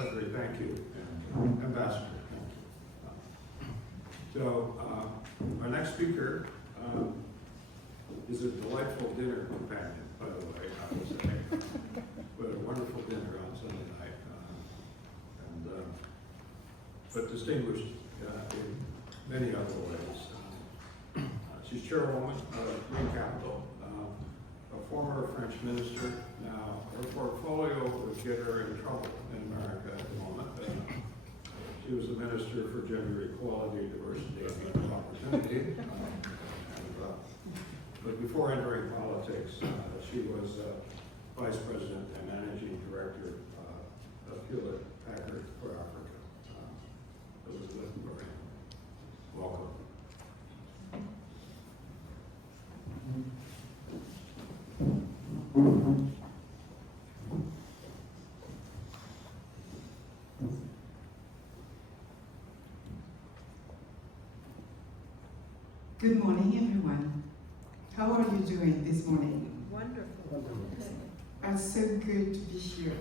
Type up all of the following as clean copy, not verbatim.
Audrey, thank you. And Ambassador, thank you. So, our next speaker is a delightful dinner companion, by the way, I will say. We had a wonderful dinner on Sunday night, but distinguished in many other ways. She's chairwoman of Green Capital, a former French minister. Now, her portfolio would get her in trouble in America at the moment. She was the Minister for Gender Equality, Diversity, and Equal Opportunity. But before entering politics, she was Vice President and Managing Director of Hewlett Packard for Africa. Elizabeth Moran, welcome. Good morning, everyone. How are you doing this morning? Wonderful. It's so good to be here.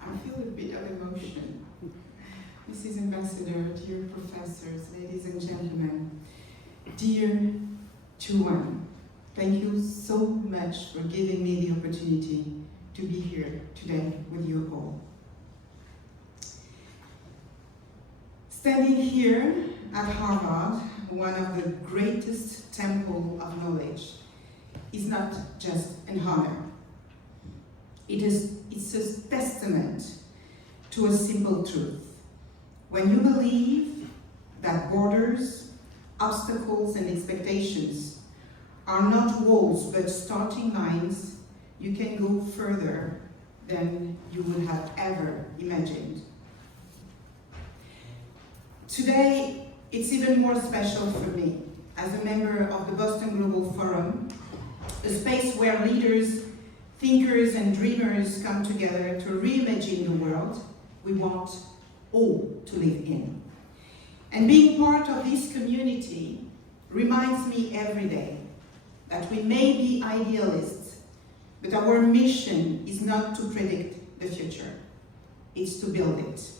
I feel a bit of emotion. Mrs. Ambassador, dear professors, ladies and gentlemen, dear Chuan, thank you so much for giving me the opportunity to be here today with you all. Standing here at Harvard, one of the greatest temple of knowledge, is not just an honor. It's a testament to a simple truth. When you believe that borders, obstacles, and expectations are not walls but starting lines, you can go further than you would have ever imagined. Today, it's even more special for me as a member of the Boston Global Forum, a space where leaders, thinkers, and dreamers come together to reimagine the world we want all to live in. And being part of this community reminds me every day that we may be idealists, but our mission is not to predict the future, it's to build it.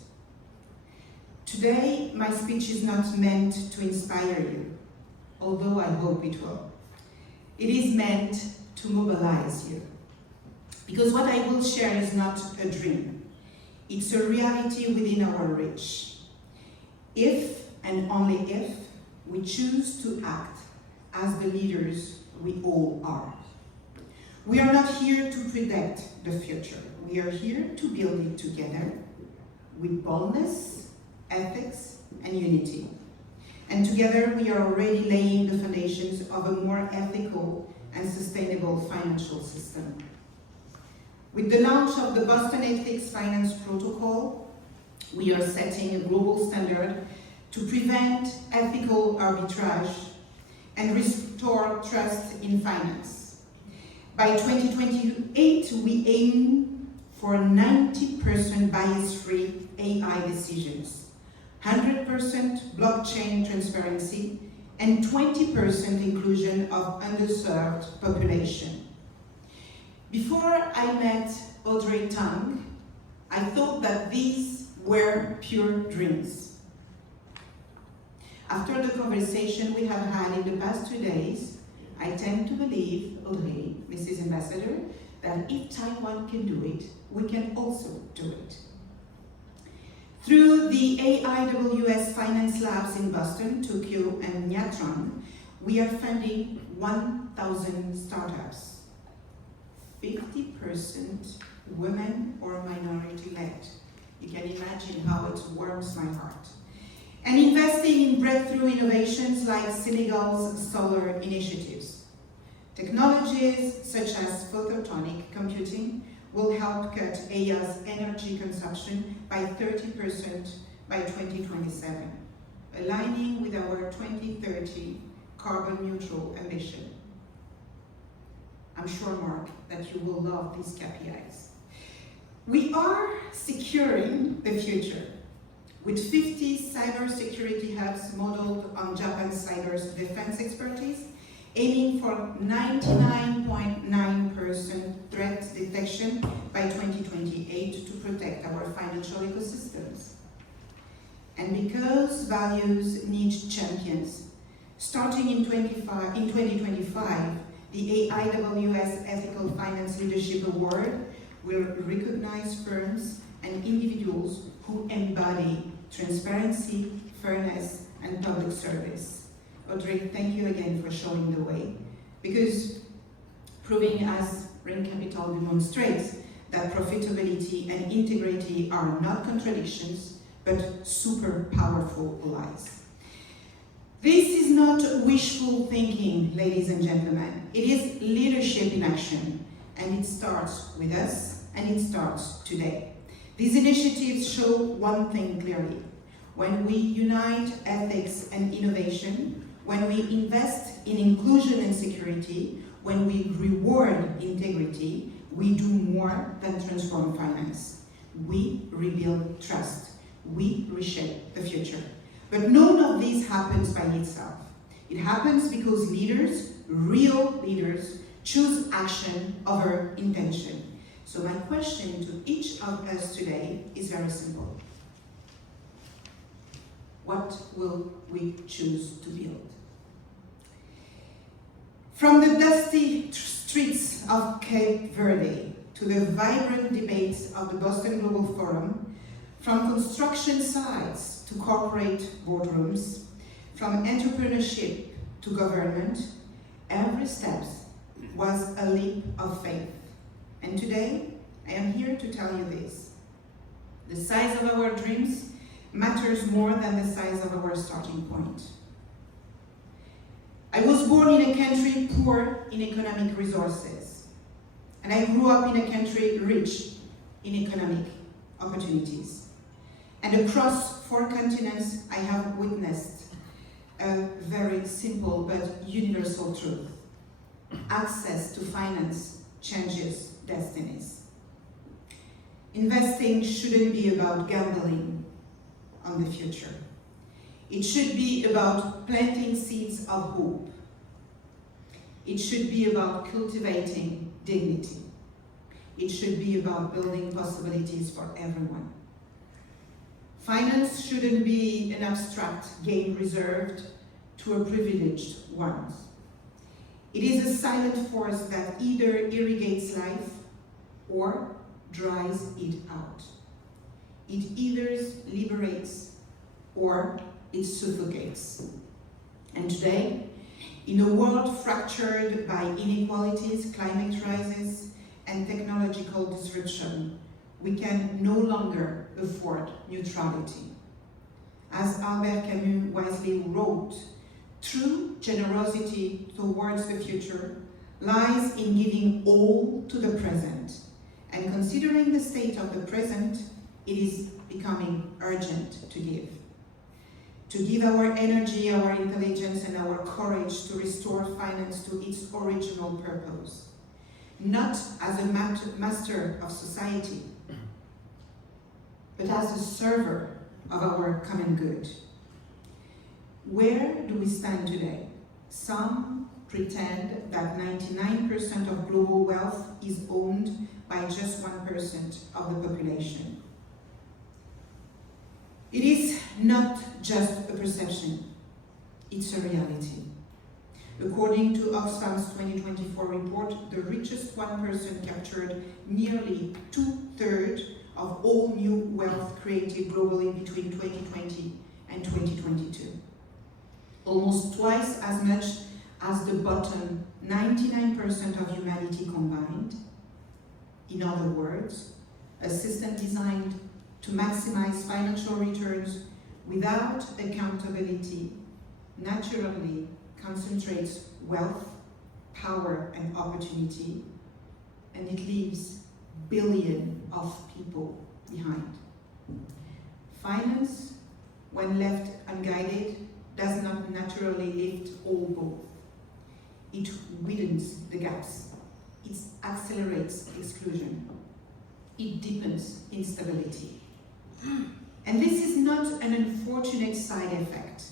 Today, my speech is not meant to inspire you, although I hope it will. It is meant to mobilize you. Because what I will share is not a dream. It's a reality within our reach. If, and only if, we choose to act as the leaders we all are. We are not here to predict the future. We are here to build it together with boldness, ethics, and unity. And together we are already laying the foundations of a more ethical and sustainable financial system. With the launch of the Boston Ethics Finance Protocol, we are setting a global standard to prevent ethical arbitrage and restore trust in finance. By 2028, we aim for 90% bias-free AI decisions, 100% blockchain transparency, and 20% inclusion of underserved population. Before I met Audrey Tang, I thought that these were pure dreams. After the conversation we have had in the past 2 days, I tend to believe, Audrey, Mrs. Ambassador, that if Taiwan can do it, we can also do it. Through the AIWS Finance Labs in Boston, Tokyo, and Nyatron, we are funding 1,000 startups. 50% women or minority-led. You can imagine how it warms my heart. And investing in breakthrough innovations like Senegal's solar initiatives. Technologies such as photonic computing will help cut Asia's energy consumption by 30% by 2027, aligning with our 2030 carbon neutral ambition. I'm sure, Mark, that you will love these KPIs. We are securing the future with 50 cybersecurity hubs modeled on Japan's cyber defense expertise, aiming for 99.9% threat detection by 2028 to protect our financial financial ecosystems. And because values need champions, starting in 2025, the AIWS Ethical Finance Leadership Award will recognize firms and individuals who embody transparency, fairness, and public service. Audrey, thank you again for showing the way, because proving, as Rain Capital demonstrates, that profitability and integrity are not contradictions, but super powerful allies. This is not wishful thinking, ladies and gentlemen. It is leadership in action, and it starts with us, and it starts today. These initiatives show one thing clearly. When we unite ethics and innovation, when we invest in inclusion and security, when we reward integrity, we do more than transform finance. We rebuild trust. We reshape the future. But none of this happens by itself. It happens because leaders, real leaders, choose action over intention. So my question to each of us today is very simple. What will we choose to build? From the dusty streets of Cape Verde to the vibrant debates of the Boston Global Forum, from construction sites to corporate boardrooms, from entrepreneurship to government, every step was a leap of faith. And today, I am here to tell you this. The size of our dreams matters more than the size of our starting point. I was born in a country poor in economic resources, and I grew up in a country rich in economic opportunities. And across 4 continents, I have witnessed a very simple but universal truth. Access to finance changes destinies. Investing shouldn't be about gambling on the future. It should be about planting seeds of hope. It should be about cultivating dignity. It should be about building possibilities for everyone. Finance shouldn't be an abstract game reserved to a privileged ones. It is a silent force that either irrigates life or dries it out. It either liberates or it suffocates. And today, in a world fractured by inequalities, climate rises, and technological disruption, we can no longer afford neutrality. As Albert Camus wisely wrote, true generosity towards the future lies in giving all to the present. And considering the state of the present, it is becoming urgent to give. To give our energy, our intelligence, and our courage to restore finance to its original purpose. Not as a master of society, but as a server of our common good. Where do we stand today? Some pretend that 99% of global wealth is owned by just 1% of the population. It is not just a perception, it's a reality. According to Oxfam's 2024 report, the richest 1% captured nearly 2/3 of all new wealth created globally between 2020 and 2022. Almost twice as much as the bottom 99% of humanity combined. In other words, a system designed to maximize financial returns without accountability naturally concentrates wealth, power, and opportunity, and it leaves billions of people behind. Finance, when left unguided, does not naturally lift all boats. It widens the gaps. It accelerates exclusion. It deepens instability. And this is not an unfortunate side effect.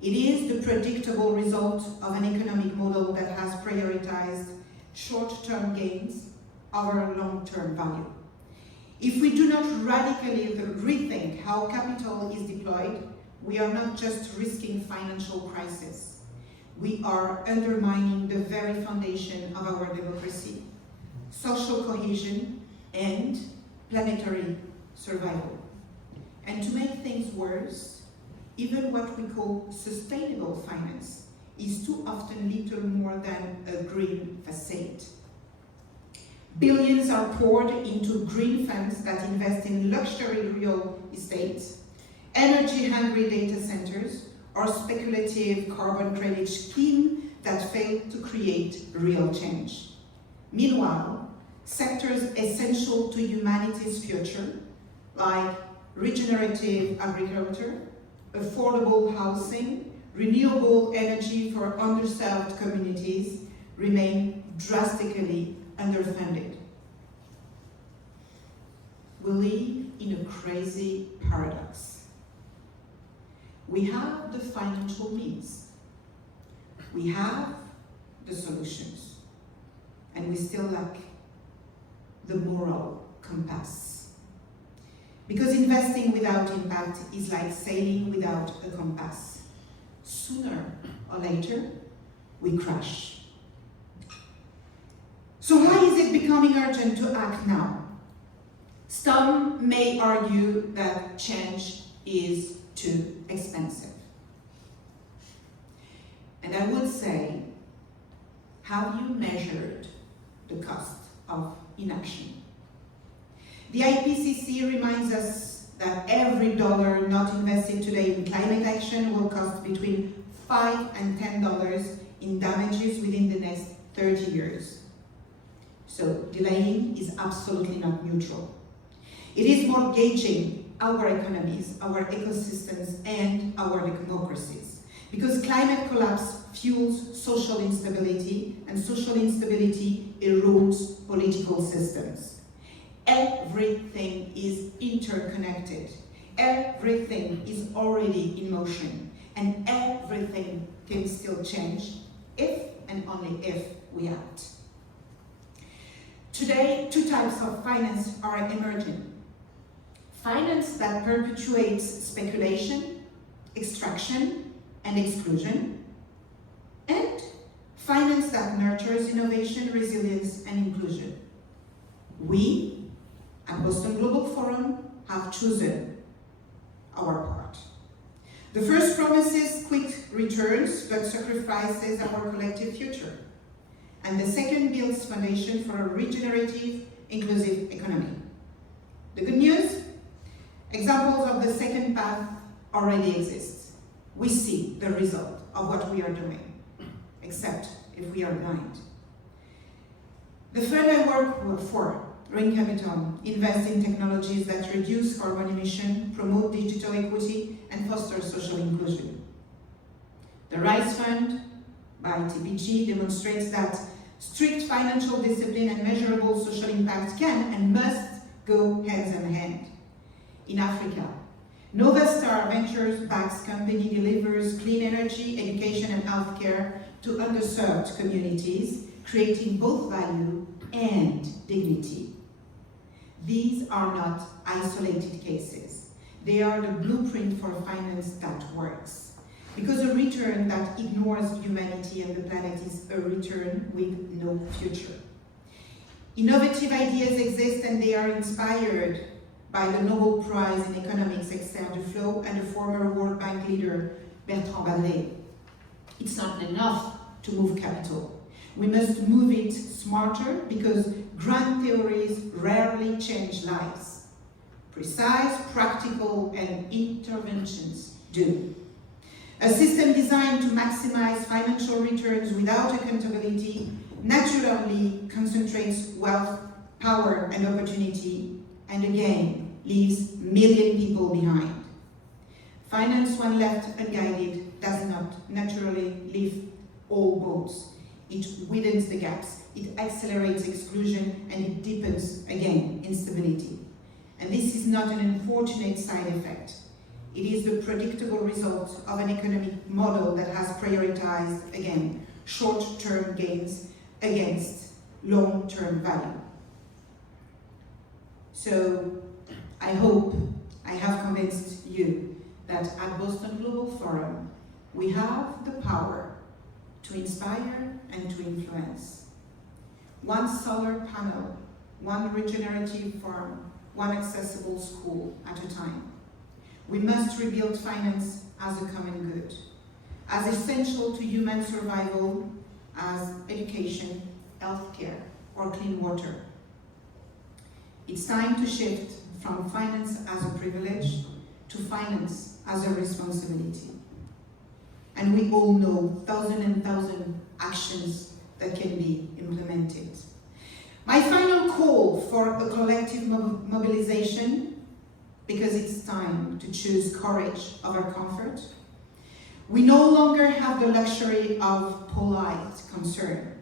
It is the predictable result of an economic model that has prioritized short-term gains over long-term value. If we do not radically rethink how capital is deployed, we are not just risking financial crisis. We are undermining the very foundation of our democracy, social cohesion, and planetary survival. And to make things worse, even what we call sustainable finance is too often little more than a green facade. Billions are poured into green funds that invest in luxury real estate, energy-hungry data centers, or speculative carbon credit schemes that fail to create real change. Meanwhile, sectors essential to humanity's future, like regenerative agriculture, affordable housing, renewable energy for underserved communities, remain drastically underfunded. We live in a crazy paradox. We have the financial means, we have the solutions, and we still lack the moral compass. Because investing without impact is like sailing without a compass. Sooner or later, we crash. So why is it becoming urgent to act now? Some may argue that change is too expensive. And I would say, have you measured the cost of inaction? The IPCC reminds us that every dollar not invested today in climate action will cost between $5 and $10 in damages within the next 30 years. So delaying is absolutely not neutral. It is mortgaging our economies, our ecosystems, and our democracies. Because climate collapse fuels social instability, and social instability erodes political systems. Everything is interconnected. Everything is already in motion. And everything can still change if and only if we act. Today, two types of finance are emerging. Finance that perpetuates speculation, extraction, and exclusion, and finance that nurtures innovation, resilience, and inclusion. We, at Boston Global Forum, have chosen our part. The first promises quick returns, but sacrifices our collective future. And the second builds foundation for a regenerative, inclusive economy. The good news? Examples of the second path already exist. We see the result of what we are doing, except if we are blind. The fund I work for, Rain Capital, invests in technologies that reduce carbon emission, promote digital equity, and foster social inclusion. The RISE Fund by TPG demonstrates that strict financial discipline and measurable social impact can and must go hand in hand. In Africa, Novastar Ventures-backed company delivers clean energy, education, and healthcare to underserved communities, creating both value and dignity. These are not isolated cases. They are the blueprint for finance that works. Because a return that ignores humanity and the planet is a return with no future. Innovative ideas exist and they are inspired by the Nobel Prize in Economics Esther Duflo and the former World Bank leader Bertrand Badlet. It's not enough to move capital. We must move it smarter because grand theories rarely change lives. Precise, practical, and interventions do. A system designed to maximize financial returns without accountability naturally concentrates wealth, power, and opportunity, and again, leaves million people behind. Finance, when left unguided, does not naturally lift all boats. It widens the gaps, it accelerates exclusion, and it deepens, again, instability. And this is not an unfortunate side effect. It is the predictable result of an economic model that has prioritized, again, short-term gains against long-term value. So I hope I have convinced you that at Boston Global Forum, we have the power to inspire and to influence. One solar panel, one regenerative farm, one accessible school at a time. We must rebuild finance as a common good, as essential to human survival as education, healthcare, or clean water. It's time to shift from finance as a privilege to finance as a responsibility. And we all know thousands and thousands actions that can be implemented. My final call for a collective mobilization, because it's time to choose courage over comfort. We no longer have the luxury of polite concern.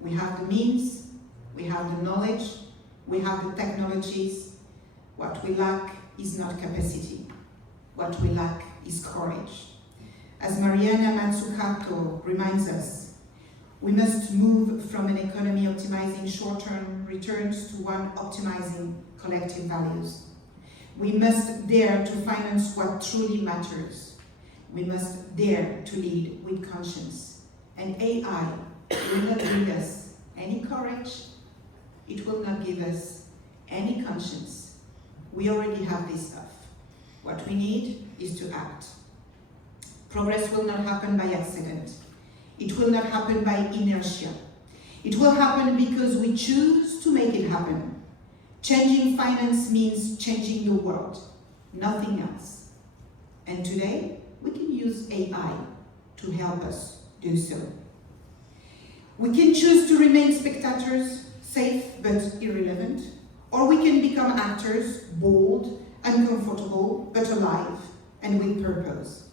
We have the means, we have the knowledge, we have the technologies. What we lack is not capacity. What we lack is courage. As Mariana Mazzucato reminds us, we must move from an economy optimizing short-term returns to one optimizing collective values. We must dare to finance what truly matters. We must dare to lead with conscience. And AI will not give us any courage. It will not give us any conscience. We already have this stuff. What we need is to act. Progress will not happen by accident. It will not happen by inertia. It will happen because we choose to make it happen. Changing finance means changing the world, nothing else. And today, we can use AI to help us do so. We can choose to remain spectators, safe but irrelevant, or we can become actors, bold, uncomfortable, but alive and with purpose.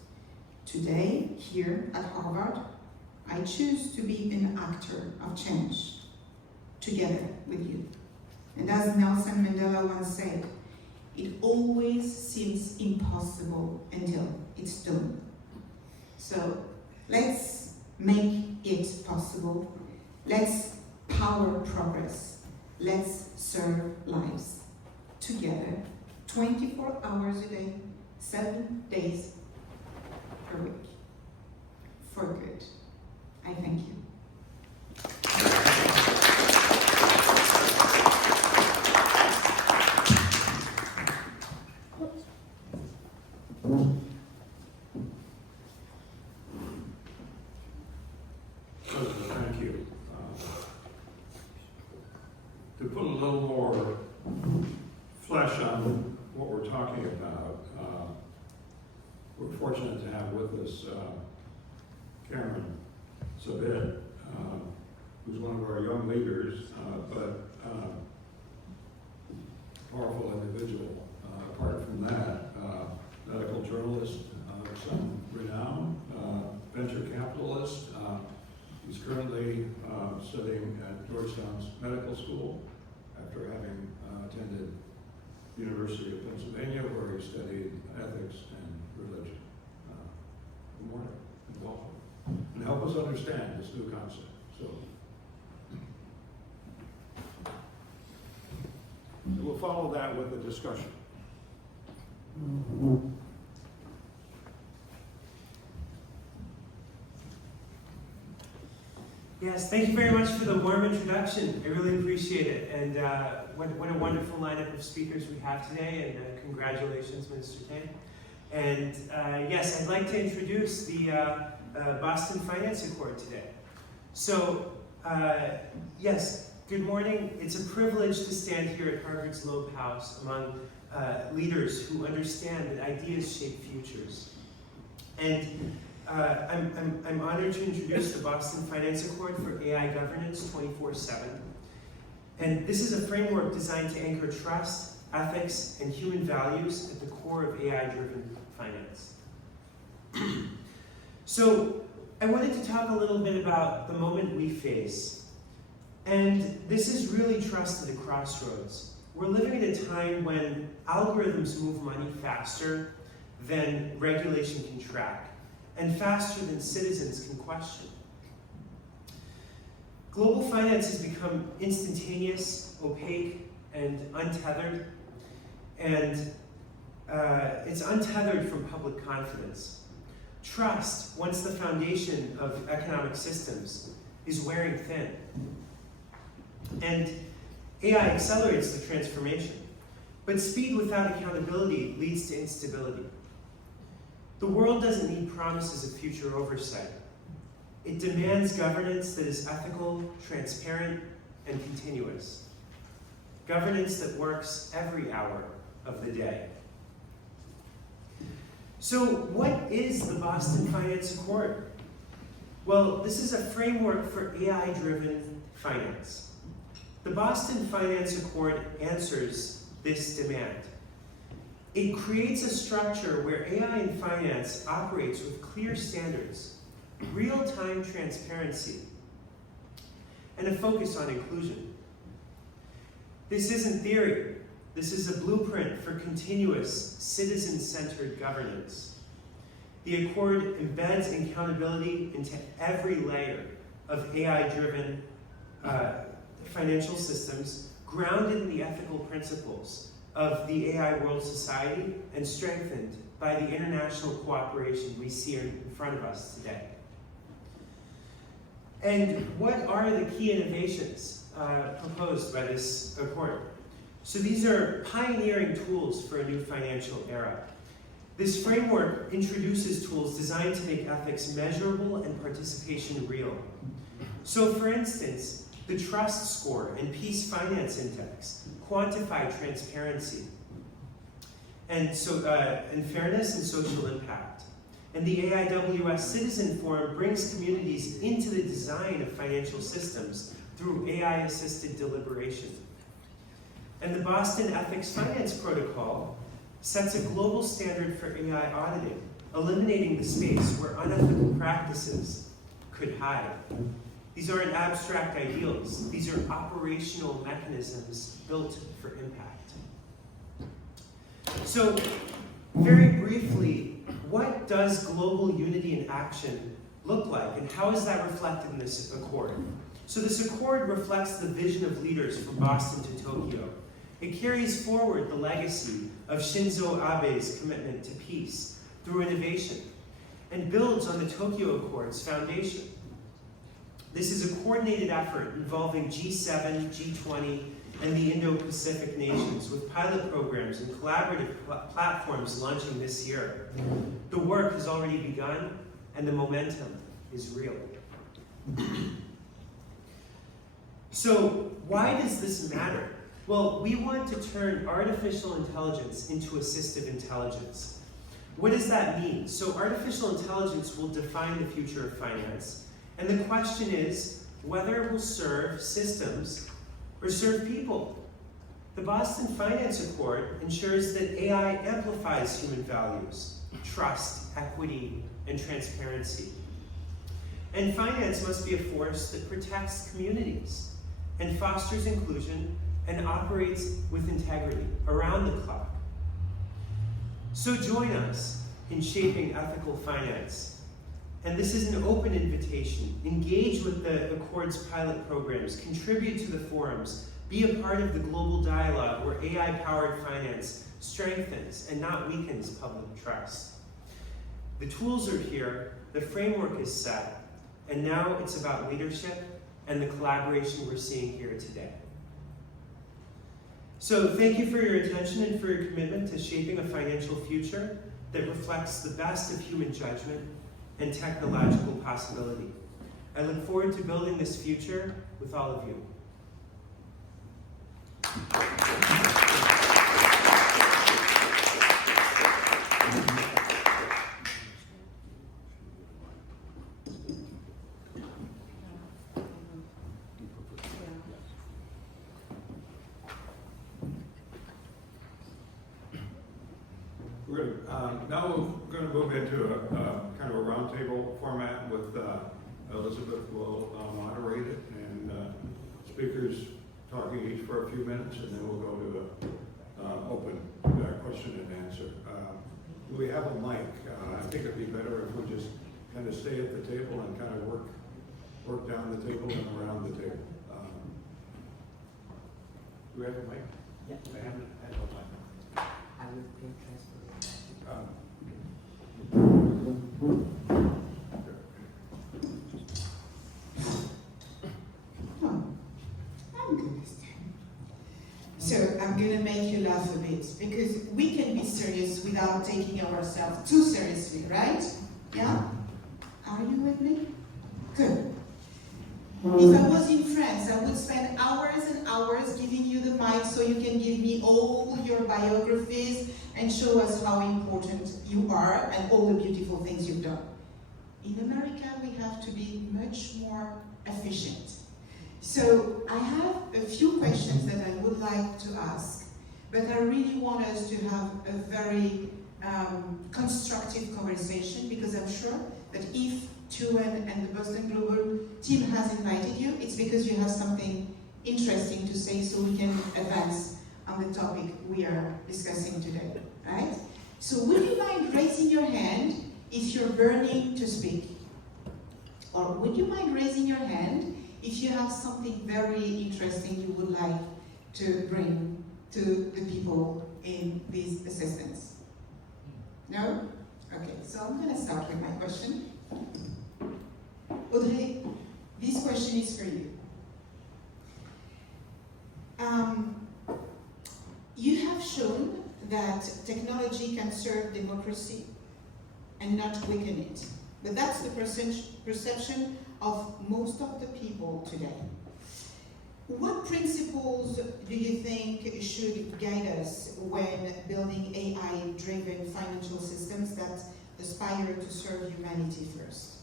Today, here at Harvard, I choose to be an actor of change, together with you. And as Nelson Mandela once said, it always seems impossible until it's done. So let's make it possible. Let's power progress. Let's serve lives together, 24 hours a day, 7 days per week, for good. I thank you. Thank you. To put a little more flesh on what we're talking about, we're fortunate to have with us Cameron Sabet, who's one of our young leaders, but powerful individual. Apart from that, medical journalist of some renown, venture capitalist. He's currently studying at Georgetown's Medical School after having attended University of Pennsylvania, where he studied ethics and religion. Good morning and welcome. And help us understand this new concept. So we'll follow that with a discussion. Yes, thank you very much for the warm introduction. I really appreciate it. And what a wonderful lineup of speakers we have today. And congratulations, Minister Tang. And yes, I'd like to introduce the Boston Finance Accord today. So yes, good morning. It's a privilege to stand here at Harvard's Loeb House among leaders who understand that ideas shape futures. And I'm honored to introduce the Boston Finance Accord for AI Governance 24/7. And this is a framework designed to anchor trust, ethics, and human values at the core of AI-driven finance. So I wanted to talk a little bit about the moment we face. And this is really trust at a crossroads. We're living at a time when algorithms move money faster than regulation can track, and faster than citizens can question. Global finance has become instantaneous, opaque, and untethered, and it's untethered from public confidence. Trust, once the foundation of economic systems, is wearing thin. And AI accelerates the transformation, but speed without accountability leads to instability. The world doesn't need promises of future oversight. It demands governance that is ethical, transparent, and continuous. Governance that works every hour of the day. So what is the Boston Finance Accord? Well, this is a framework for AI-driven finance. The Boston Finance Accord answers this demand. It creates a structure where AI in finance operates with clear standards, real-time transparency, and a focus on inclusion. This isn't theory. This is a blueprint for continuous, citizen-centered governance. The Accord embeds accountability into every layer of AI-driven financial systems, grounded in the ethical principles of the AI World Society and strengthened by the international cooperation we see in front of us today. And what are the key innovations proposed by this Accord? So these are pioneering tools for a new financial era. This framework introduces tools designed to make ethics measurable and participation real. So for instance, the Trust Score and Peace Finance Index quantify transparency and fairness and social impact. And the AIWS Citizen Forum brings communities into the design of financial systems through AI-assisted deliberation. And the Boston Ethics Finance Protocol sets a global standard for AI auditing, eliminating the space where unethical practices could hide. These aren't abstract ideals. These are operational mechanisms built for impact. So, very briefly, what does global unity in action look like, and how is that reflected in this Accord? So this Accord reflects the vision of leaders from Boston to Tokyo. It carries forward the legacy of Shinzo Abe's commitment to peace through innovation and builds on the Tokyo Accord's foundation. This is a coordinated effort involving G7, G20, and the Indo-Pacific nations with pilot programs and collaborative platforms launching this year. The work has already begun and the momentum is real. So why does this matter? Well, we want to turn artificial intelligence into assistive intelligence. What does that mean? So artificial intelligence will define the future of finance. And the question is whether it will serve systems or serve people. The Boston Finance Accord ensures that AI amplifies human values, trust, equity, and transparency. And finance must be a force that protects communities and fosters inclusion and operates with integrity around the clock. So join us in shaping ethical finance. And this is an open invitation. Engage with the Accord's pilot programs, contribute to the forums, be a part of the global dialogue where AI-powered finance strengthens and not weakens public trust. The tools are here, the framework is set, and now it's about leadership and the collaboration we're seeing here today. So thank you for your attention and for your commitment to shaping a financial future that reflects the best of human judgment and technological possibility. I look forward to building this future with all of you. Now we're going to move into a kind of a roundtable format with Elizabeth will moderate it, and speakers talking each for a few minutes, and then we'll go to an open question and answer. We have a mic. I think it'd be better if we just kind of stay at the table and kind of work down the table and around the table. Do we have a mic? Yeah, I don't mind. I will pay transfer. Oh, I'm good this time. So I'm gonna make you laugh a bit because we can be serious without taking ourselves too seriously, right? Yeah? Are you with me? Good. If I was in France, I would spend hours and hours giving you the mic so you can give me all your biographies and show us how important you are and all the beautiful things you've done. In America, we have to be much more efficient. So I have a few questions that I would like to ask, but I really want us to have a very constructive conversation because I'm sure that if Tuan and the Boston Global team has invited you, it's because you have something interesting to say so we can advance on the topic we are discussing today, right? So would you mind raising your hand if you're burning to speak? Or would you mind raising your hand if you have something very interesting you would like to bring to the people in these assessments? No? Okay, so I'm going to start with my question. Audrey, this question is for you. You have shown that technology can serve democracy and not weaken it. But that's the perception of most of the people today. What principles do you think should guide us when building AI-driven financial systems that aspire to serve humanity first?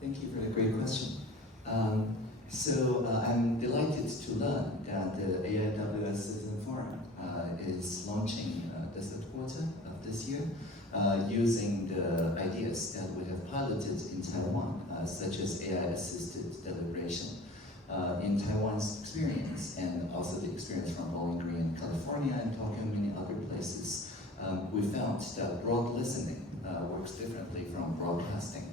Thank you for the great question. I'm delighted to learn that the AIWS Citizen Forum is launching the third quarter of this year using the ideas that we have piloted in Taiwan, such as AI-assisted deliberation. In Taiwan's experience, and also the experience from Bowling Green, California, and Tokyo and many other places, we found that broad listening works differently from broadcasting.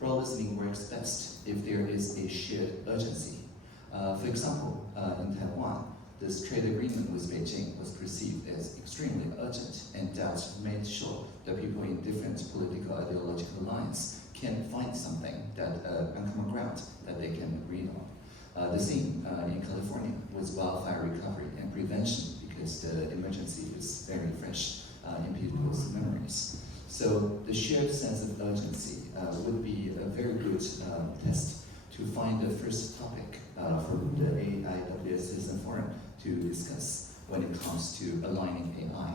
Broad listening works best if there is a shared urgency. For example, in Taiwan, this trade agreement with Beijing was perceived as extremely urgent, and that made sure that people in different political ideological lines can find something that on common ground that they can agree on. The same in California with wildfire recovery and prevention, because the emergency is very fresh in people's memories. So the shared sense of urgency would be a very good test to find the first topic for the AIWS Citizen Forum to discuss when it comes to aligning AI.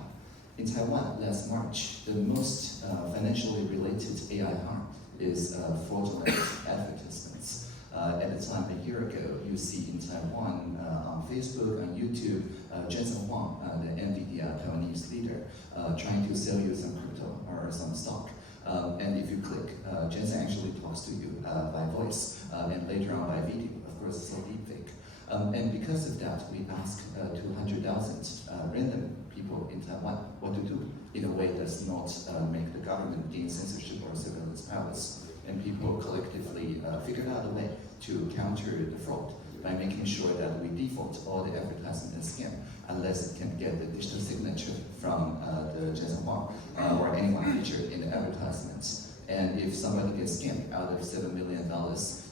In Taiwan, last March, the most financially related AI harm is fraudulent advertisements. At the time, a year ago, you see in Taiwan, on Facebook, on YouTube, Jensen Huang, the NVIDIA Taiwanese leader, trying to sell you some crypto or some stock. And if you click, Jensen actually talks to you by voice, and later on by video. Of course, it's a deepfake. And because of that, we asked 200,000 random people in Taiwan what to do in a way that does not make the government gain censorship or surveillance powers. And people collectively figured out a way to counter the fraud by making sure that we default all the advertisement as scam unless it can get the digital signature from the Jensen Huang or anyone featured in the advertisements. And if somebody gets scammed out of $7 million,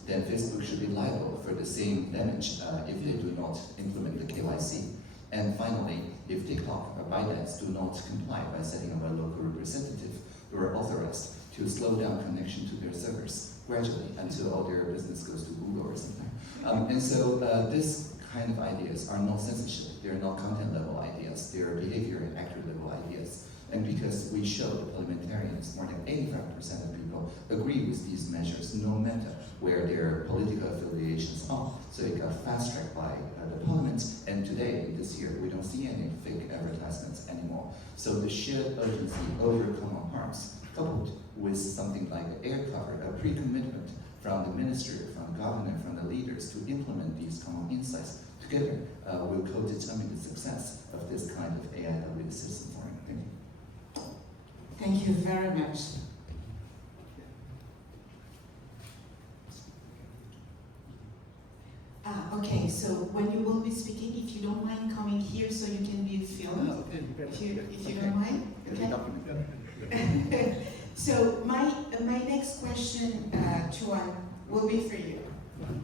then Facebook should be liable for the same damage if they do not implement the KYC. And finally, if TikTok or ByteDance do not comply by setting up a local representative, we are authorized to slow down connection to their servers gradually until all their business goes to Google or something. And so this kind of ideas are not censorship, they're not content level ideas, they're behavior and actor level ideas. And because we show the parliamentarians, more than 85% of people agree with these measures, no matter where their political affiliations are. So it got fast-tracked by the parliament, and today, this year, we don't see any fake advertisements anymore. So the shared urgency over common harms, coupled with something like air cover, a pre-commitment from the ministry, from the government, from the leaders to implement these common insights together will co-determine the success of this kind of AIWS Citizen Forum. Thank you. Thank you very much. Okay, so when you will be speaking, if you don't mind coming here so you can be filmed, if you don't mind, okay? So my next question, Chuan, will be for you. I'm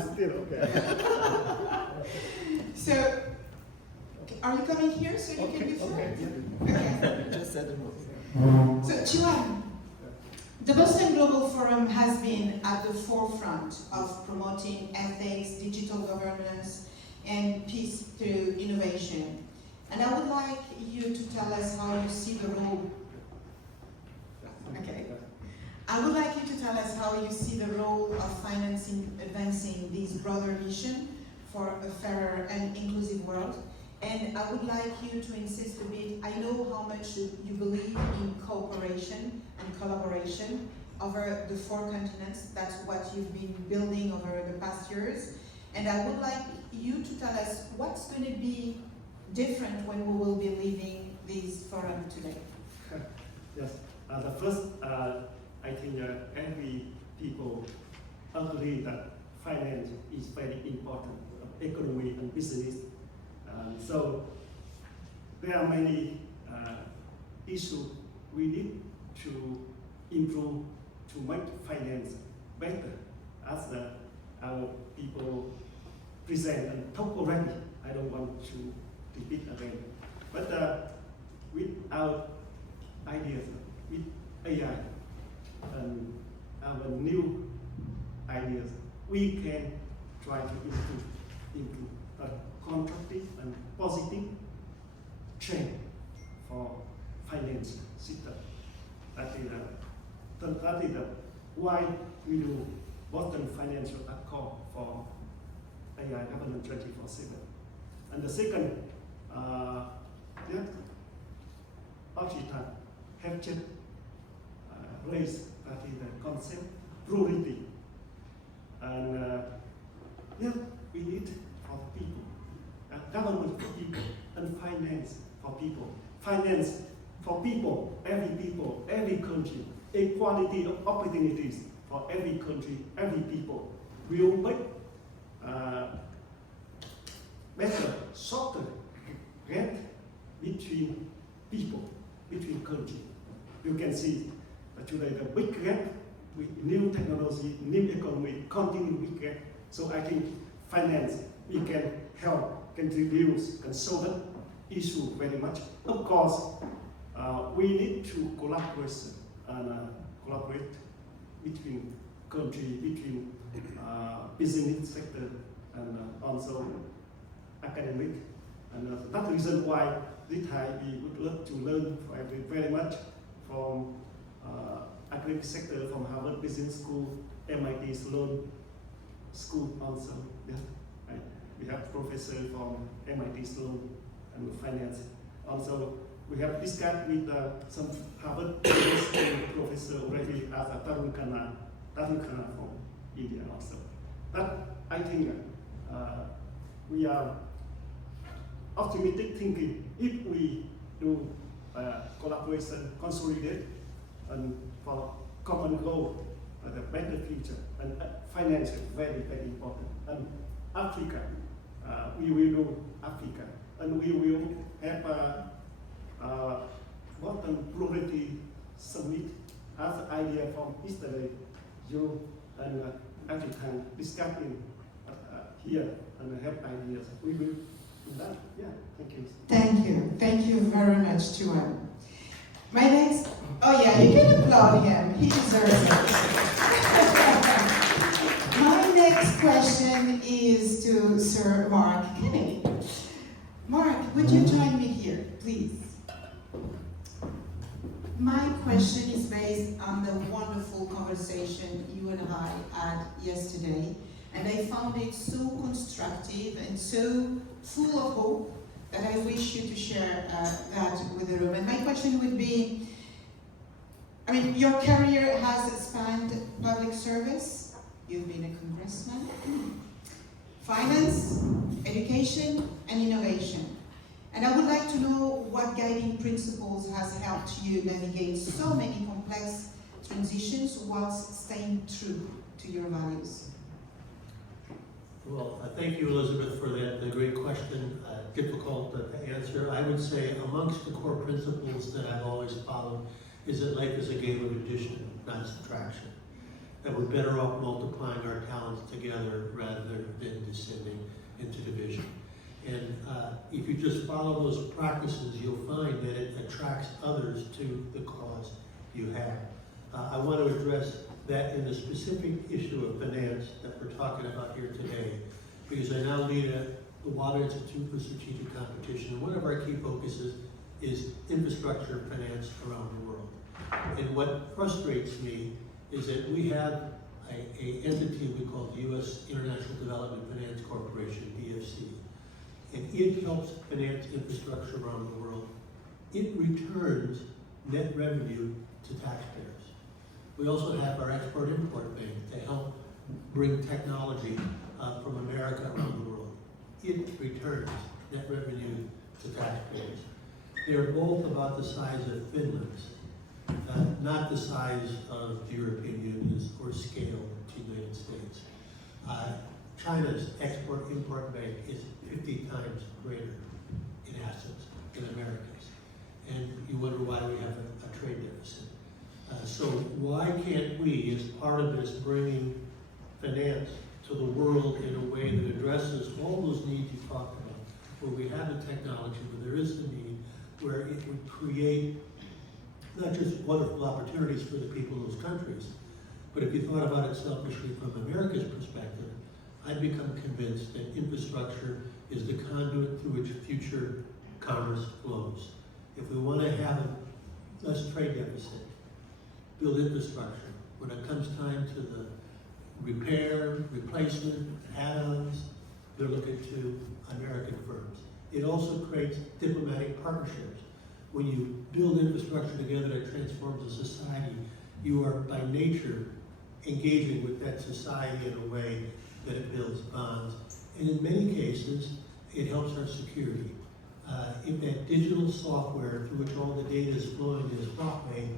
still okay. So, are you coming here so you can be filmed? Okay. Just said the most. So, Chuan, the Boston Global Forum has been at the forefront of promoting ethics, digital governance, and peace through innovation. And I would like you to tell us how you see the role. Okay. I would like you to tell us how you see the role of financing advancing this broader mission for a fairer and inclusive world. And I would like you to insist a bit. I know how much you believe in cooperation and collaboration over the 4 continents. That's what you've been building over the past years. And I would like you to tell us what's going to be different when we will be leaving this forum today. Yes. The first, I think every people agree that finance is very important, economy and business. So there are many issues we need to improve to make finance better, as our people present and talk already. I don't want to repeat again. But with our ideas, with AI and our new ideas, we can try to improve a constructive and positive trend for finance system. That is why we do Boston Financial Accord for AI governance 24/7. And the second, that Archita have just raised that is the concept plurality. And we need for people, government for people, and finance for people. Finance for people, every country, equality of opportunities for every country, every people will make better, shorter gap between people, between countries. You can see that today the big gap with new technology, new economy, continue big gap. So I think finance, we can help, can reduce, can solve the issue very much. Of course, we need to collaborate between country, between business sector, and also academic. And that's the reason why this time we would love to learn very much from academic sector, from Harvard Business School, MIT Sloan School also. Yeah. We have professor from MIT Sloan and finance. Also, we have discussed with some Harvard Business School professor already as a Tarun Khanna from India also. But I think we are optimistic thinking if we do collaboration, consolidate, and for common goal, the better future, and finance is very, very important. And Africa, we will do Africa, and we will have a Boston Plurality Summit as an idea from Italy, you and African discussing here and have ideas. We will do that. Yeah, thank you. Thank you. Thank you very much, Chuan. My next, oh yeah, you can applaud him. He deserves it. My next question is to Sir Mark Kennedy. Mark, would you join me here, please? My question is based on the wonderful conversation you and I had yesterday, and I found it so constructive and so full of hope that I wish you to share that with the room. And my question would be, I mean, your career has spanned public service, you've been a congressman, finance, education, and innovation. And I would like to know what guiding principles has helped you navigate so many complex transitions whilst staying true to your values? Well, thank you, Elizabeth, for that great question. Difficult to answer. I would say amongst the core principles that I've always followed is that life is a game of addition, not subtraction. That we're better off multiplying our talents together rather than descending into division. And if you just follow those practices, you'll find that it attracts others to the cause you have. I want to address that in the specific issue of finance that we're talking about here today, because I now lead the Water Institute for Strategic Competition, and one of our key focuses is infrastructure finance around the world. And what frustrates me is that we have a entity we call the U.S. International Development Finance Corporation, DFC, and it helps finance infrastructure around the world. It returns net revenue to taxpayers. We also have our Export-Import Bank to help bring technology from America around the world. It returns net revenue to taxpayers. They're both about the size of Finland's, not the size of the European Union's or scale to the United States. China's Export-Import Bank is 50 times greater in assets than America's. And you wonder why we have a trade deficit. So why can't we, as part of this, bringing finance to the world in a way that addresses all those needs you talked about, where we have the technology, where there is the need, where it would create not just wonderful opportunities for the people of those countries, but if you thought about it selfishly from America's perspective, I'd become convinced that infrastructure is the conduit through which future commerce flows. If we want to have a less trade deficit, build infrastructure. When it comes time to the repair, replacement, add-ons, they're looking to American firms. It also creates diplomatic partnerships. When you build infrastructure together that transforms a society, you are by nature engaging with that society in a way that it builds bonds. And in many cases, it helps our security. If that digital software through which all the data is flowing is Huawei,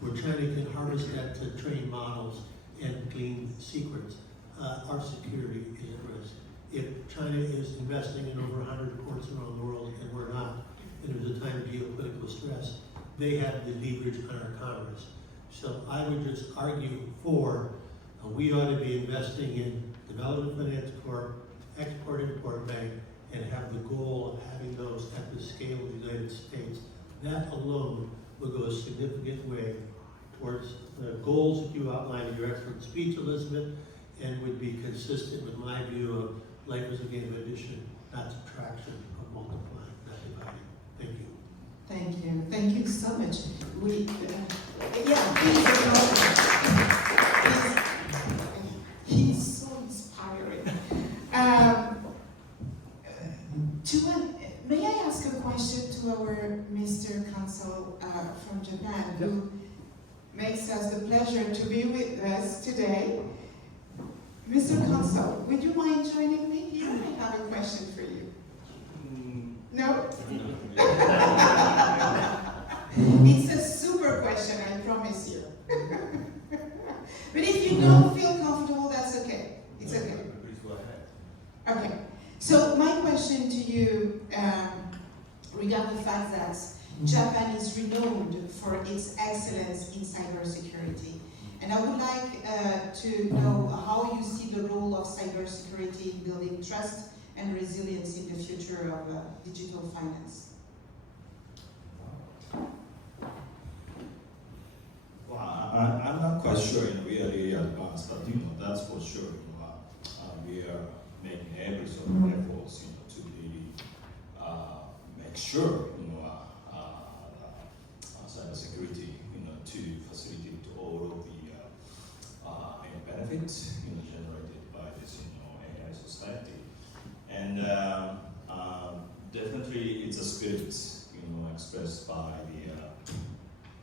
where China can harness that to train models and glean secrets, our security is at risk. If China is investing in over 100 ports around the world and we're not, and there's a time of geopolitical stress, they have the leverage on our commerce. So I would just argue for we ought to be investing in Development Finance Corp, Export-Import Bank, and have the goal of having those at the scale of the United States. That alone will go a significant way towards the goals that you outlined in your excellent speech, Elizabeth, and would be consistent with my view of life as a game of addition, not subtraction, of multiplying, not dividing. Thank you. Thank you. Thank you so much. Please. He's so inspiring. May I ask a question to our Mr. Consul from Japan, who makes us the pleasure to be with us today? Mr. Consul, would you mind joining me here? I have a question for you. No? It's a super question, I promise you. But if you don't feel comfortable, that's okay. It's okay. Please go ahead. Okay. So my question to you regarding the fact that Japan is renowned for its excellence in cybersecurity. And I would like to know how you see the role of cybersecurity in building trust and resilience in the future of digital finance. Well, I'm not quite sure we are really advanced, but that's for sure. We are making every sort of efforts, to really make sure, cybersecurity, to facilitate all of the benefits, generated by this, AI society. And definitely, it's a spirit, expressed by the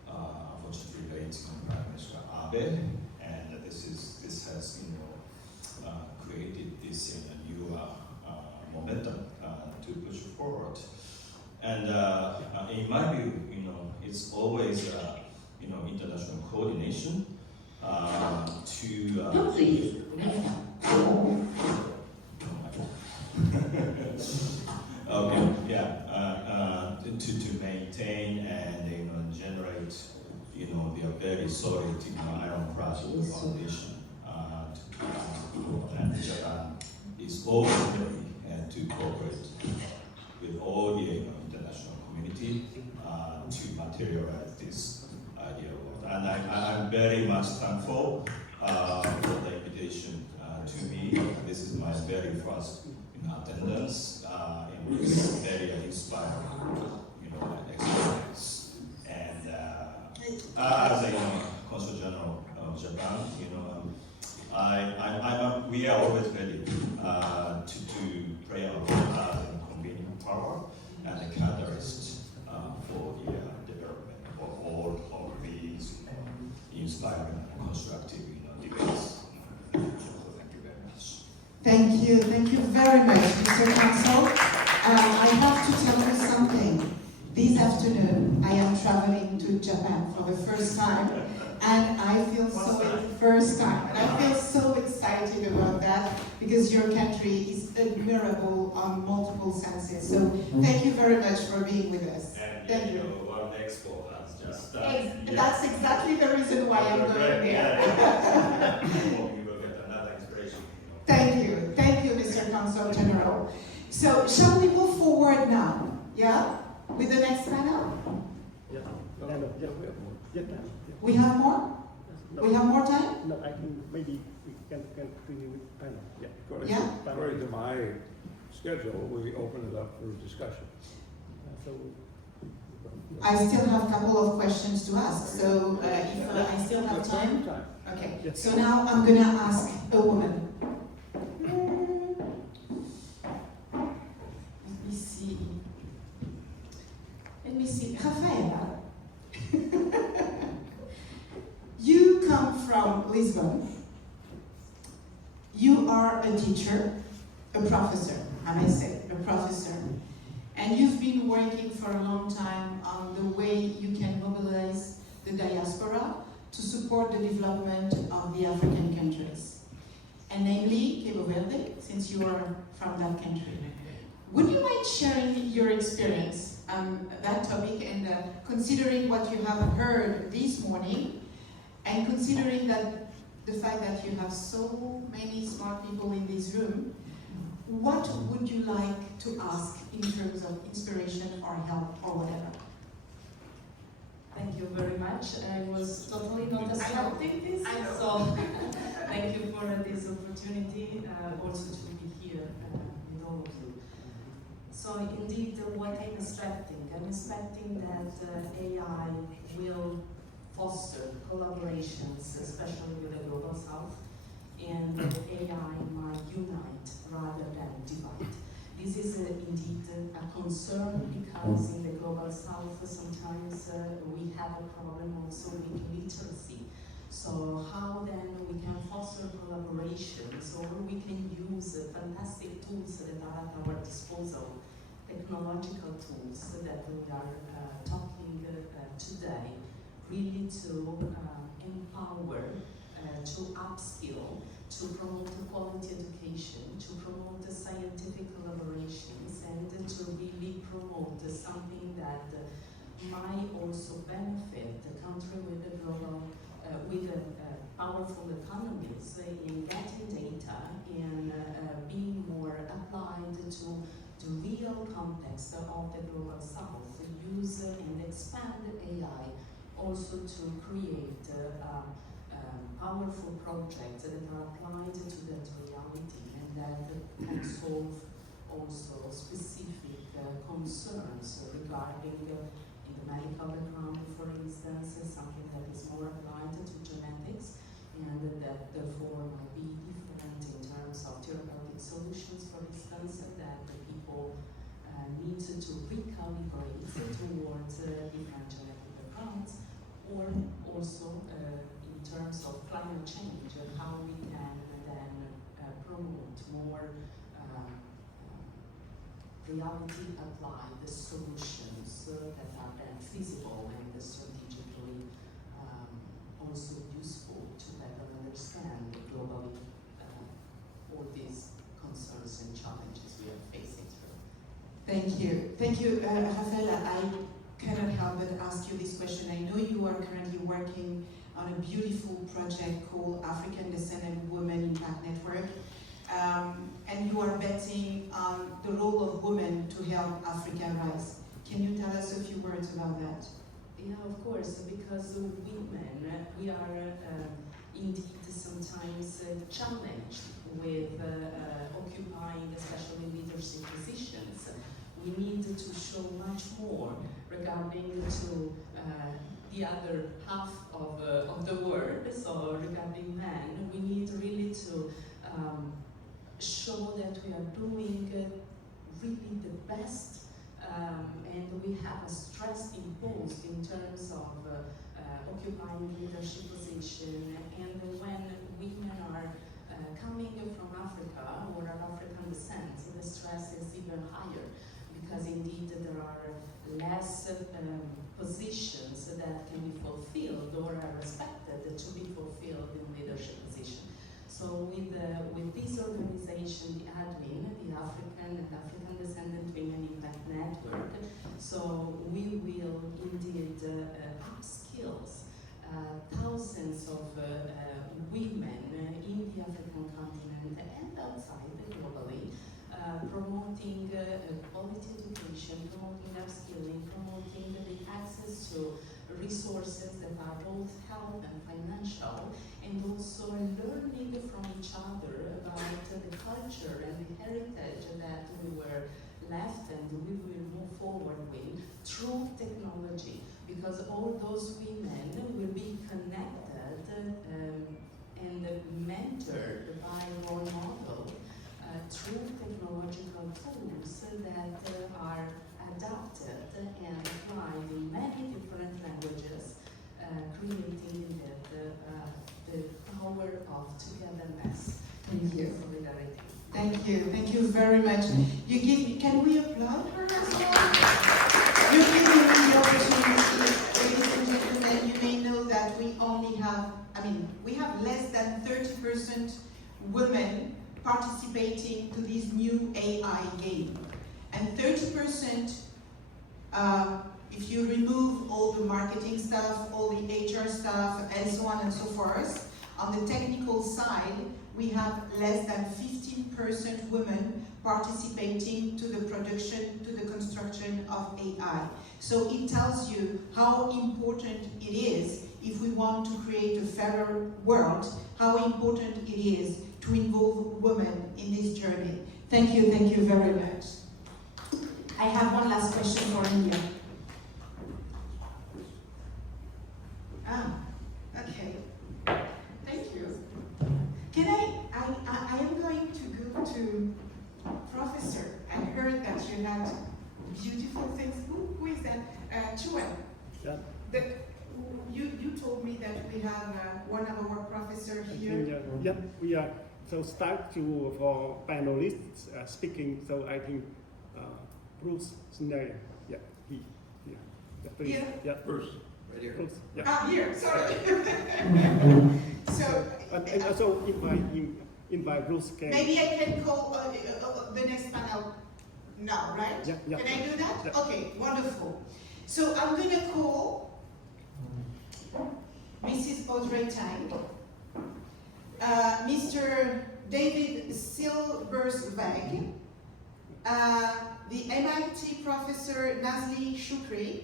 unfortunately late Prime Minister Abe, and this has, created this new momentum to push forward. And in my view, it's always international coordination Okay, yeah, to maintain and generate the very solid ironclad foundation. And Japan is always ready to cooperate with all the international community to materialize this idea. And I'm very much thankful for the invitation to me. This is my very first attendance in this very inspiring experience. And as a Consul General of Japan, we are always ready to play our part as a convening power and a catalyst for the development of all of these inspiring and constructive debates. So thank you very much. Thank you very much, Mr. Council. I have to tell you something. This afternoon, I am traveling to Japan for the first time, and I feel so excited about that because your country is admirable on multiple senses. So thank you very much for being with us. And Thank you. World Expo has just That's exactly the reason why I'm going there. Hope you will get another inspiration. Thank you, Mr. Consul General. So shall we move forward now? Yeah, with the next panel. Yeah. Yeah. We have more. We have more time. No, I think maybe we can continue with panel. Yeah. According to my schedule, we open it up for discussion. So. I still have a couple of questions to ask. So if I still have time. Okay. Yes. So now I'm gonna ask a woman. Let me see. Rafaela. You come from Lisbon. You are a teacher, a professor, I may say, a professor. And you've been working for a long time on the way you can mobilize the diaspora to support the development of the African countries. And namely, Cabo Verde, since you are from that country. Would you mind sharing your experience on that topic and considering what you have heard this morning and considering that the fact that you have so many smart people in this room, what would you like to ask in terms of inspiration or help or whatever? Thank you very much. I was totally not expecting this, so thank you for this opportunity also to be here with all of you. So indeed, what I'm expecting that AI will foster collaborations, especially with the Global South, and AI might unite rather than divide. This is indeed a concern because in the Global South sometimes we have a problem also with literacy. So how then we can foster collaborations, or we can use fantastic tools that are at our disposal, technological tools that we are talking today, really to empower, to upskill, to promote quality education, to promote scientific collaborations, and to really promote something that might also benefit the country with the global, with powerful economies in getting data and being more applied to the real context of the Global South, use and expand AI also to create powerful projects that are applied to that reality and that can solve also specific concerns regarding in the medical economy, for instance, something that is more applied to genetics and that therefore might be different in terms of therapeutic solutions, for instance, that the people need to recalibrate towards different genetic backgrounds, or also in terms of climate change and how we can then promote more reality applied solutions that are then feasible and strategically also useful to better understand globally all these concerns and challenges we are facing through. Thank you, Rafaela. I cannot help but ask you this question. I know you are currently working on a beautiful project called African Descendant Women Impact Network, and you are betting on the role of women to help Africa rise. Can you tell us a few words about that? Yeah, of course, because women, we are indeed sometimes challenged with occupying especially leadership positions. We need to show much more regarding to the other half of the world, so regarding men, we need really to show that we are doing really the best, and we have a stress imposed in terms of occupying leadership position, and when women are coming from Africa or of African descent, the stress is even higher, because indeed there are less positions that can be fulfilled or are expected to be fulfilled in leadership position. So with this organization, the ADMIN, the African Descendant Women Impact Network, so we will indeed upskills thousands of women in the African continent and outside globally, promoting quality education, promoting upskilling, promoting the access to resources that are both health and financial, and also learning from each other about the culture and the heritage that we were left and we will move forward with through technology, because all those women will be connected and mentored by role model through technological tools that are adapted and applied in many different languages, creating the power of togetherness Thank you. and solidarity. Thank you very much. Can we applaud her as well? You're giving me the opportunity, ladies and gentlemen. You may know that we have less than 30% women participating to this new AI game. And 30%, if you remove all the marketing stuff, all the HR stuff, and so on and so forth, on the technical side, we have less than 15% women participating to the production, to the construction of AI. So it tells you how important it is, if we want to create a fairer world, how important it is to involve women in this journey. Thank you very much. I have one last question for India. Okay. Thank you. I am going to go to Professor. I heard that you had beautiful things. Who is that? Chuan. Yeah. You told me that we have one of our professors here. Yeah, we are. So start for panelists speaking. So I think Bruce Schneier. Yeah, he. Yeah, please. Here? Yeah, Bruce. right here. Bruce. Yeah. Here, sorry. So, And also invite Bruce. maybe I can call the next panel now, right? Yeah. Can I do that? Yeah. Okay, wonderful. So I'm going to call Mrs. Audrey Tang, Mr. David Silbersweg, the MIT professor Nazli Shukri.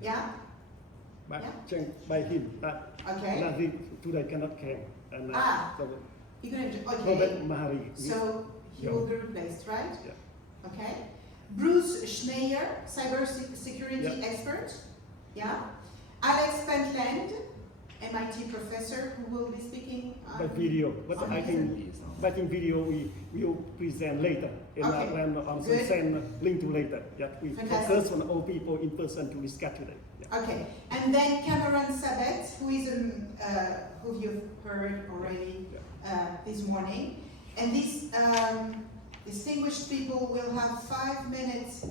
Yeah? By him, but Okay. Nazi today cannot come. And so You're going to, Robert okay. Mahari. So he will be replaced, right? Yeah. Okay. Bruce Schneier, cybersecurity expert. Yeah. Alex Pentland, MIT professor, who will be speaking By video, but on I think but in video we will present later. And Okay. when also Good. send link to later. Yeah, we Fantastic. focus on all people in person to discuss today. Yeah. Okay, and then Cameron Sabet, who is who you've heard already this morning, and these distinguished people will have 5 minutes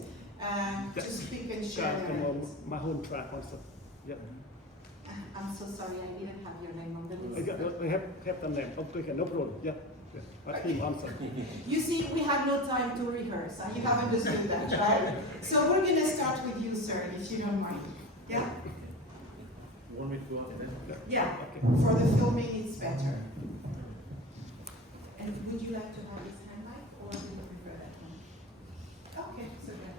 to speak and share their Come on, ideas. Mahon track also. Yeah. I'm so sorry, I didn't have your name on the I list. got, we have the name. Okay, no problem. Yeah. Yeah. But him answer. You see, we had no time to rehearse. You have understood that, right? So we're going to start with you, sir, if you don't mind. Yeah? Want me to go on then? Yeah. For the filming, it's better. And would you like to have his hand mic, or do you prefer that one? Okay, so then.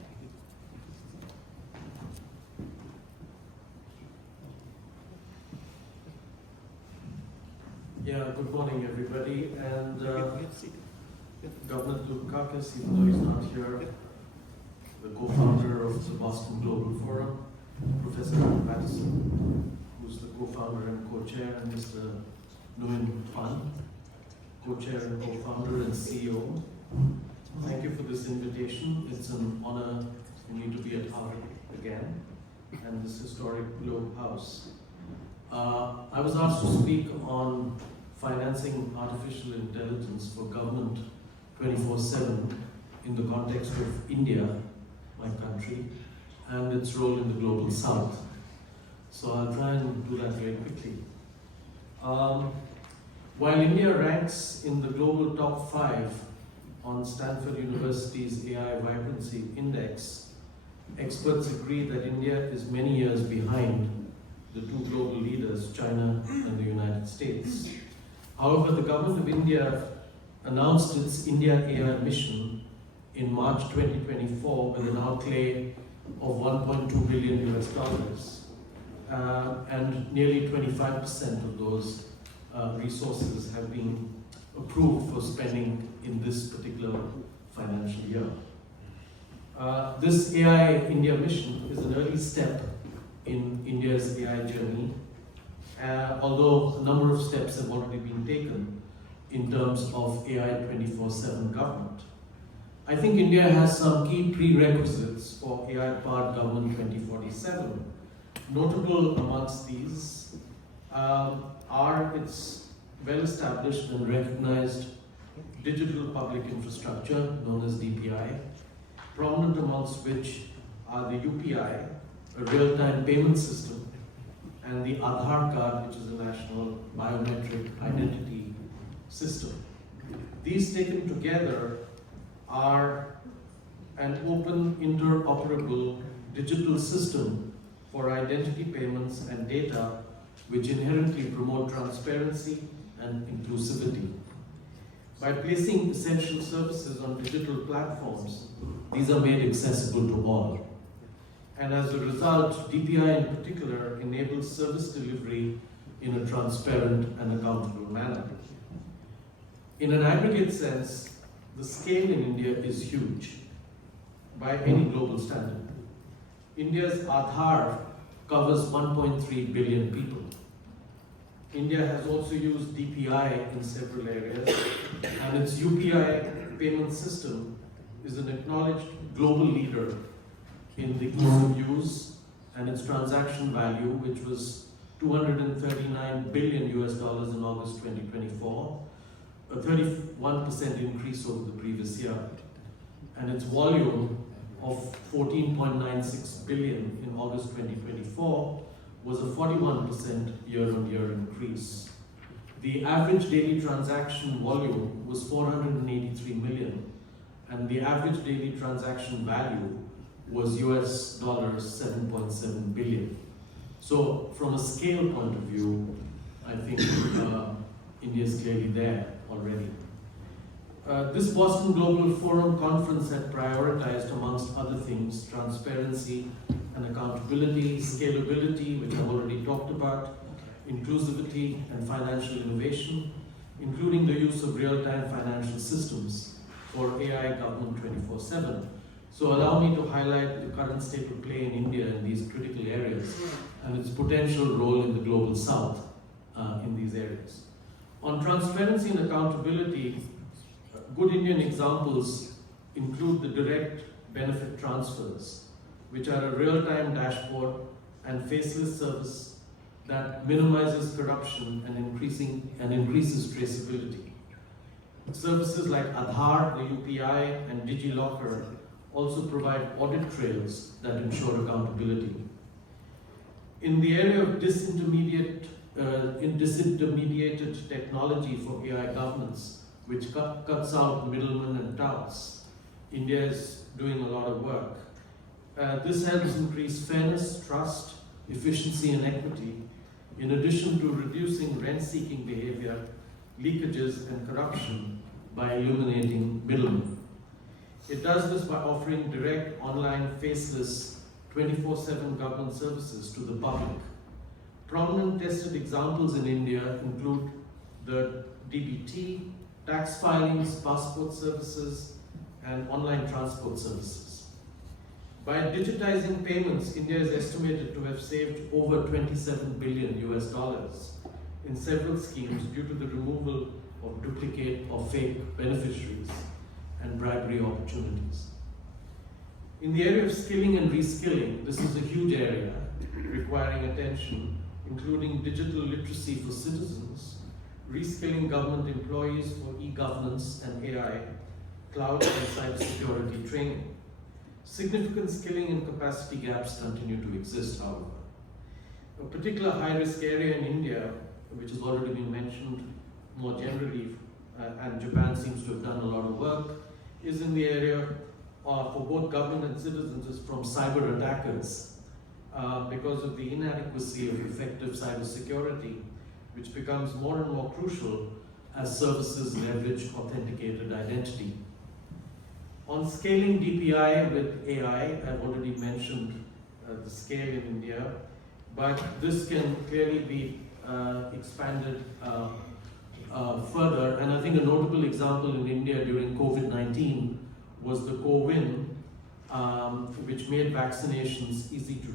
Yeah, good morning, everybody. And Governor Dukakis, even though he's not here, the co-founder of the Boston Global Forum, Professor Alan Patterson, who's the co-founder and co-chair, and Mr. Nguyen Phan, co-chair and co-founder and CEO. Thank you for this invitation. It's an honor for me to be at Harvard again, and this historic Globe House. I was asked to speak on financing artificial intelligence for government 24/7 in the context of India, my country, and its role in the global south. So I'll try and do that very quickly. While India ranks in the global top 5 on Stanford University's AI Vibrancy Index, experts agree that India is many years behind the two global leaders, China and the United States. However, the government of India announced its India AI mission in March 2024 with an outlay of $1.2 billion US, and nearly 25% of those resources have been approved for spending in this particular financial year. This AI India mission is an early step in India's AI journey, although a number of steps have already been taken in terms of AI 24/7 government. I think India has some key prerequisites for AI-powered government 2047. Notable amongst these are its well-established and recognized digital public infrastructure known as DPI, prominent amongst which are the UPI, a real-time payment system, and the Aadhaar card, which is a national biometric identity system. These taken together are an open, interoperable digital system for identity payments and data, which inherently promote transparency and inclusivity. By placing essential services on digital platforms, these are made accessible to all. And as a result, DPI in particular enables service delivery in a transparent and accountable manner. In an aggregate sense, the scale in India is huge by any global standard. India's Aadhaar covers 1.3 billion people. India has also used DPI in several areas, and its UPI payment system is an acknowledged global leader in the ease of use, and its transaction value, which was $239 billion in August 2024, a 31% increase over the previous year, and its volume of 14.96 billion in August 2024 was a 41% year-on-year increase. The average daily transaction volume was 483 million, and the average daily transaction value was US $7.7 billion. So from a scale point of view, I think India is clearly there already. This Boston Global Forum conference had prioritized, amongst other things, transparency and accountability, scalability, which I've already talked about, inclusivity and financial innovation, including the use of real-time financial systems for AI government 24/7. So allow me to highlight the current state of play in India in these critical areas and its potential role in the global south in these areas. On transparency and accountability, good Indian examples include the direct benefit transfers, which are a real-time dashboard and faceless service that minimizes corruption and increases traceability. Services like Aadhaar, the UPI, and DigiLocker also provide audit trails that ensure accountability. In the area of disintermediated technology for AI governance, which cuts out middlemen and touts, India is doing a lot of work. This helps increase fairness, trust, efficiency and equity, in addition to reducing rent-seeking behavior, leakages and corruption by eliminating middlemen. It does this by offering direct, online, faceless, 24/7 government services to the public. Prominent tested examples in India include the DBT, tax filings, passport services, and online transport services. By digitizing payments, India is estimated to have saved over $27 billion in several schemes due to the removal of duplicate or fake beneficiaries and bribery opportunities. In the area of skilling and reskilling, this is a huge area requiring attention, including digital literacy for citizens, reskilling government employees for e-governance and AI, cloud and cybersecurity training. Significant skilling and capacity gaps continue to exist, however. A particular high-risk area in India, which has already been mentioned more generally, and Japan seems to have done a lot of work, is in the area for both government and citizens is from cyber attackers because of the inadequacy of effective cybersecurity, which becomes more and more crucial as services leverage authenticated identity. On scaling DPI with AI, I've already mentioned the scale in India, but this can clearly be expanded further. And I think a notable example in India during COVID-19 was the CoWIN, which made vaccinations easy to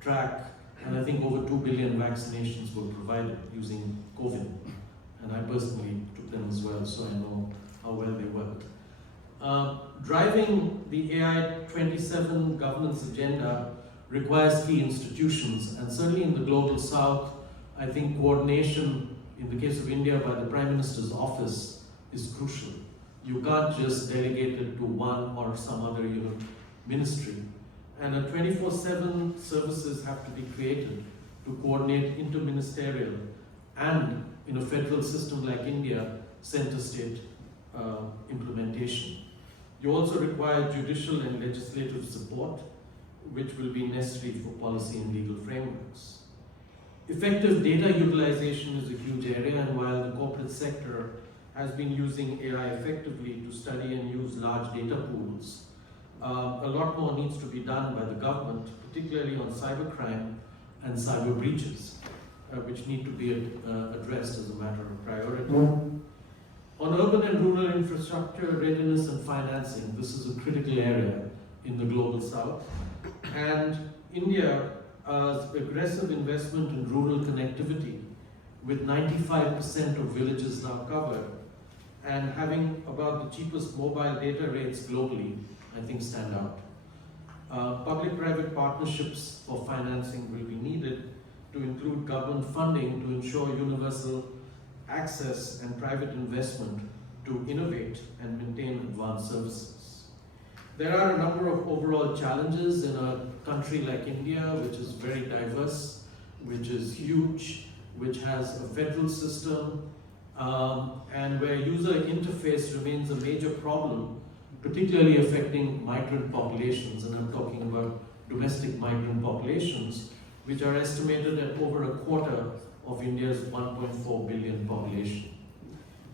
track, and I think over 2 billion vaccinations were provided using CoWIN. And I personally took them as well, so I know how well they worked. Driving the AI 27 governance agenda requires key institutions, and certainly in the Global South, I think coordination, in the case of India, by the Prime Minister's office is crucial. You can't just delegate it to one or some other ministry. And a 24/7 services have to be created to coordinate interministerial and, in a federal system like India, center-state implementation. You also require judicial and legislative support, which will be necessary for policy and legal frameworks. Effective data utilization is a huge area, and while the corporate sector has been using AI effectively to study and use large data pools, a lot more needs to be done by the government, particularly on cybercrime and cyber breaches, which need to be addressed as a matter of priority. On urban and rural infrastructure, readiness and financing, this is a critical area in the Global South. And India's aggressive investment in rural connectivity, with 95% of villages now covered, and having about the cheapest mobile data rates globally, I think stand out. Public-private partnerships for financing will be needed to include government funding to ensure universal access and private investment to innovate and maintain advanced services. There are a number of overall challenges in a country like India, which is very diverse, which is huge, which has a federal system, and where user interface remains a major problem, particularly affecting migrant populations, and I'm talking about domestic migrant populations, which are estimated at over a quarter of India's 1.4 billion population.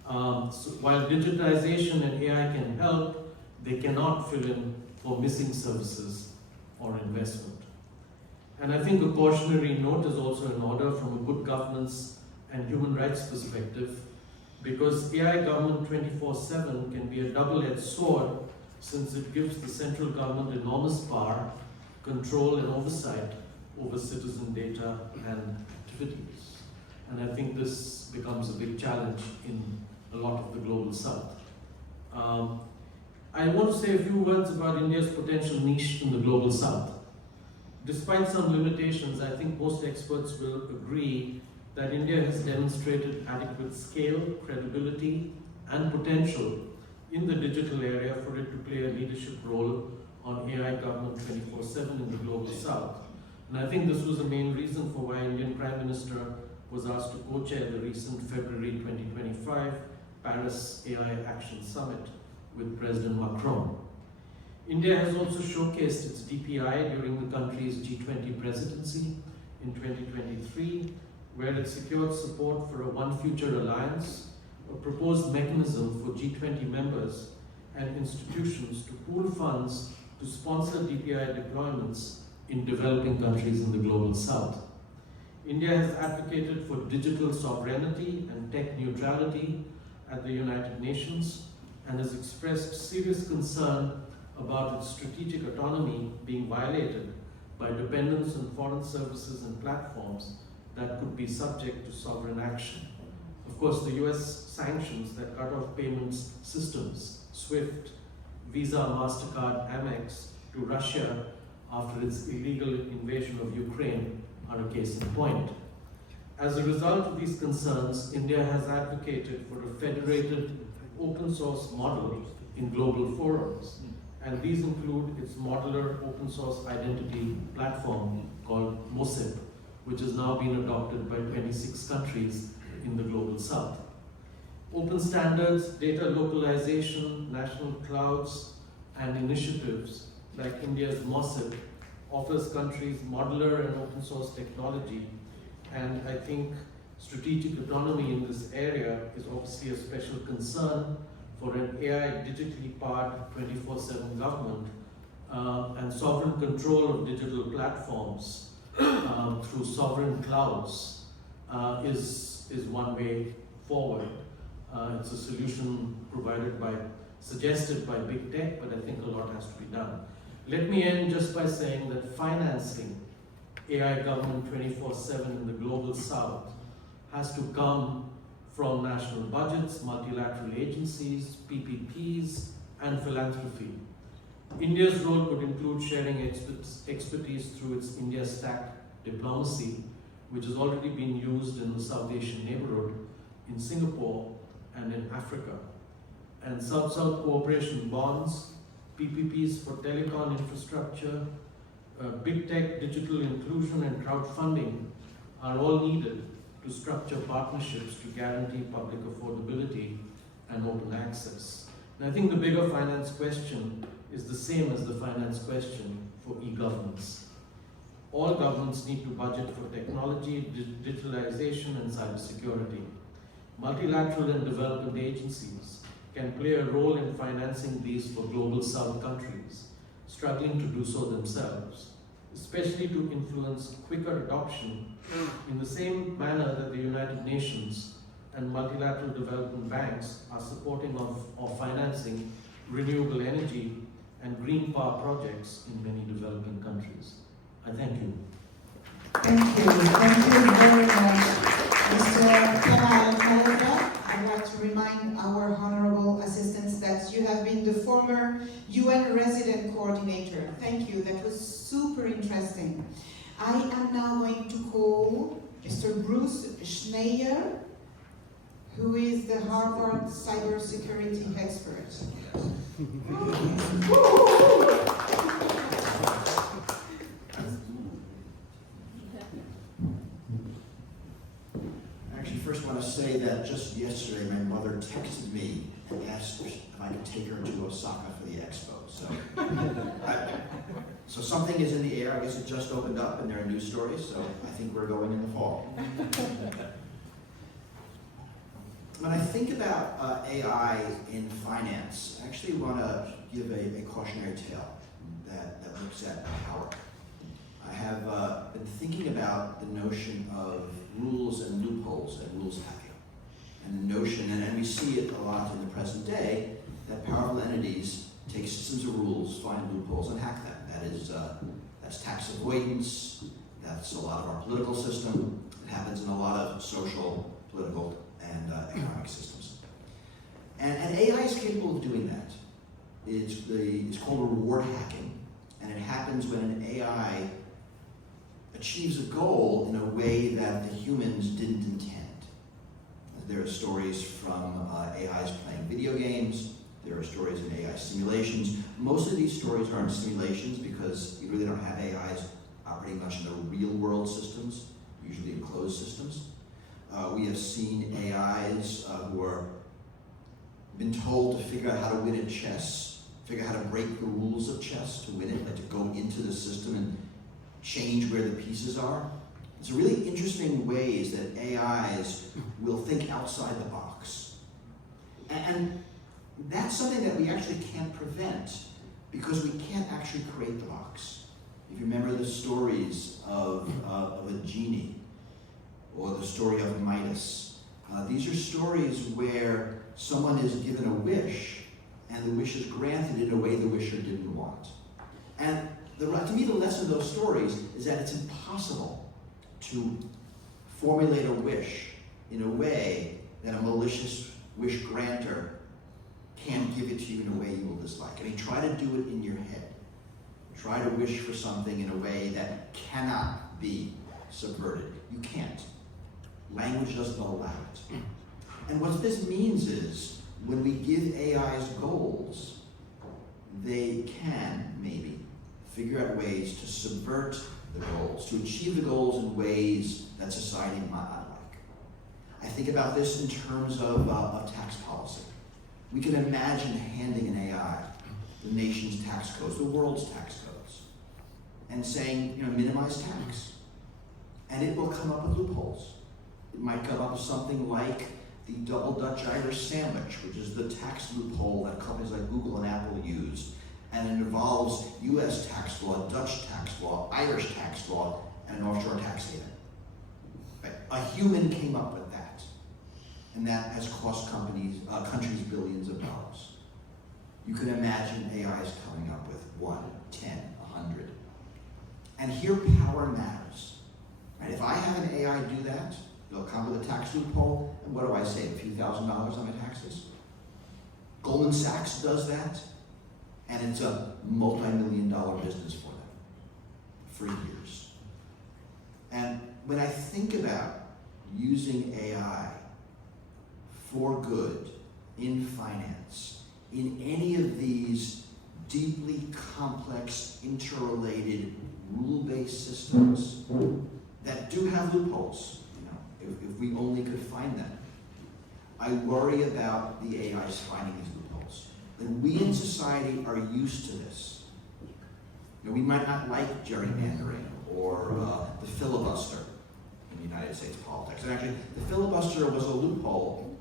So while digitization and AI can help, they cannot fill in for missing services or investment. And I think a cautionary note is also in order from a good governance and human rights perspective, because AI government 24/7 can be a double-edged sword, since it gives the central government enormous power, control and oversight over citizen data and activities. And I think this becomes a big challenge in a lot of the Global South. I want to say a few words about India's potential niche in the Global South. Despite some limitations, I think most experts will agree that India has demonstrated adequate scale, credibility, and potential in the digital area for it to play a leadership role on AI government 24/7 in the Global South. And I think this was the main reason for why Indian Prime Minister was asked to co-chair the recent February 2025 Paris AI Action Summit with President Macron. India has also showcased its DPI during the country's G20 presidency in 2023, where it secured support for a One Future Alliance, a proposed mechanism for G20 members and institutions to pool funds to sponsor DPI deployments in developing countries in the global south. India has advocated for digital sovereignty and tech neutrality at the United Nations and has expressed serious concern about its strategic autonomy being violated by dependence on foreign services and platforms that could be subject to sovereign action. Of course, the US sanctions that cut off payments systems, SWIFT, Visa, MasterCard, Amex, to Russia after its illegal invasion of Ukraine are a case in point. As a result of these concerns, India has advocated for a federated open source model in global forums, and these include its modular open source identity platform called MOSIP, which has now been adopted by 26 countries in the global south. Open standards, data localization, national clouds, and initiatives like India's MOSIP offers countries modular and open source technology, and I think strategic autonomy in this area is obviously a special concern for an AI digitally powered 24/7 government, and sovereign control of digital platforms through sovereign clouds is one way forward. It's a solution suggested by big tech, but I think a lot has to be done. Let me end just by saying that financing AI government 24/7 in the global south has to come from national budgets, multilateral agencies, PPPs, and philanthropy. India's role could include sharing expertise through its India Stack diplomacy, which has already been used in the South Asian neighborhood, in Singapore, and in Africa. And South-South cooperation bonds, PPPs for telecom infrastructure, big tech, digital inclusion, and crowdfunding are all needed to structure partnerships to guarantee public affordability and open access. And I think the bigger finance question is the same as the finance question for e-governance. All governments need to budget for technology, digitalization, and cybersecurity. Multilateral and development agencies can play a role in financing these for global south countries, struggling to do so themselves, especially to influence quicker adoption in the same manner that the United Nations and multilateral development banks are supporting of financing renewable energy and green power projects in many developing countries. I thank you. Thank you. Thank you very much, Mr. Kemal Malhotra. I'd like to remind our honorable assistants that you have been the former UN resident coordinator. Thank you. That was super interesting. I am now going to call Mr. Bruce Schneier, who is the Harvard cybersecurity expert. Actually, first I want to say that just yesterday my mother texted me and asked if I could take her to Osaka for the expo. So something is in the air. I guess it just opened up and there are news stories, so I think we're going in the fall. When I think about AI in finance, I actually want to give a cautionary tale that looks at power. I have been thinking about the notion of rules and loopholes and rules hacking. And the notion, and we see it a lot in the present day, that powerful entities take systems of rules, find loopholes, and hack them. That's tax avoidance, that's a lot of our political system, it happens in a lot of social, political, and economic systems. And AI is capable of doing that. It's called reward hacking, and it happens when an AI achieves a goal in a way that the humans didn't intend. There are stories from AIs playing video games, there are stories in AI simulations. Most of these stories aren't simulations because you really don't have AIs operating much in the real world systems, usually enclosed systems. We have seen AIs who are been told to figure out how to win at chess, figure out how to break the rules of chess to win it, like to go into the system and change where the pieces are. It's really interesting ways that AIs will think outside the box. And that's something that we actually can't prevent because we can't actually create the box. If you remember the stories of a genie or the story of Midas, these are stories where someone is given a wish and the wish is granted in a way the wisher didn't want. And to me, the lesson of those stories is that it's impossible to formulate a wish in a way that a malicious wish granter can't give it to you in a way you will dislike. I mean, try to do it in your head. Try to wish for something in a way that cannot be subverted. You can't. Language doesn't allow it. And what this means is, when we give AIs goals, they can, maybe, figure out ways to subvert the goals, to achieve the goals in ways that society might not like. I think about this in terms of tax policy. We can imagine handing an AI the nation's tax codes, the world's tax codes, and saying, minimize tax. And it will come up with loopholes. It might come up with something like the double Dutch Irish sandwich, which is the tax loophole that companies like Google and Apple use. And it involves US tax law, Dutch tax law, Irish tax law, and an offshore tax haven. Right? A human came up with that. And that has cost countries billions of dollars. You can imagine AIs coming up with 1, 10, 100. And here power matters. Right? If I have an AI do that, they'll come with a tax loophole, and what do I save? A few $1,000s on my taxes? Goldman Sachs does that, and it's a multi-million-dollar business for them for years. And when I think about using AI for good in finance, in any of these deeply complex, interrelated, rule-based systems that do have loopholes, if we only could find them, I worry about the AIs finding these loopholes. And we in society are used to this. We might not like gerrymandering or the filibuster in United States politics. And actually, the filibuster was a loophole.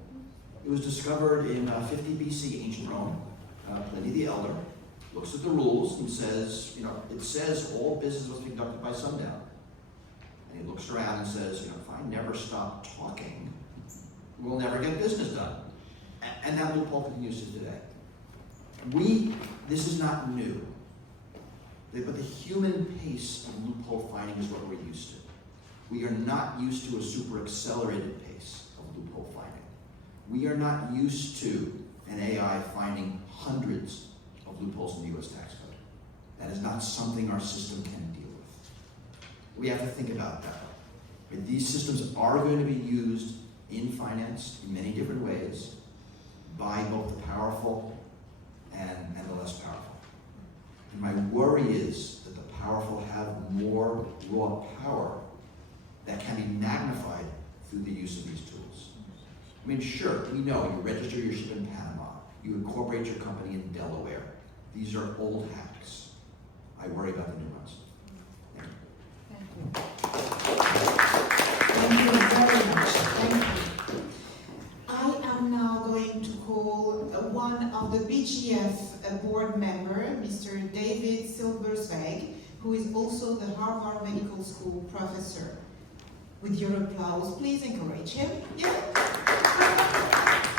It was discovered in 50 BC, ancient Rome. Pliny the Elder looks at the rules and says, it says all business must be conducted by sundown. And he looks around and says, if I never stop talking, we'll never get business done. And that loophole continues to today. This is not new. But the human pace of loophole finding is what we're used to. We are not used to a super accelerated pace of loophole finding. We are not used to an AI finding hundreds of loopholes in the US tax code. That is not something our system can deal with. We have to think about that. These systems are going to be used in finance in many different ways by both the powerful and the less powerful. And my worry is that the powerful have more raw power that can be magnified through the use of these tools. I mean, sure, we know you register your ship in Panama, you incorporate your company in Delaware. These are old hacks. I worry about the new ones. Thank you very much. Thank you. I am now going to call one of the BGF board member, Mr. David Silbersweg, who is also the Harvard Medical School professor. With your applause, please encourage him. Yeah.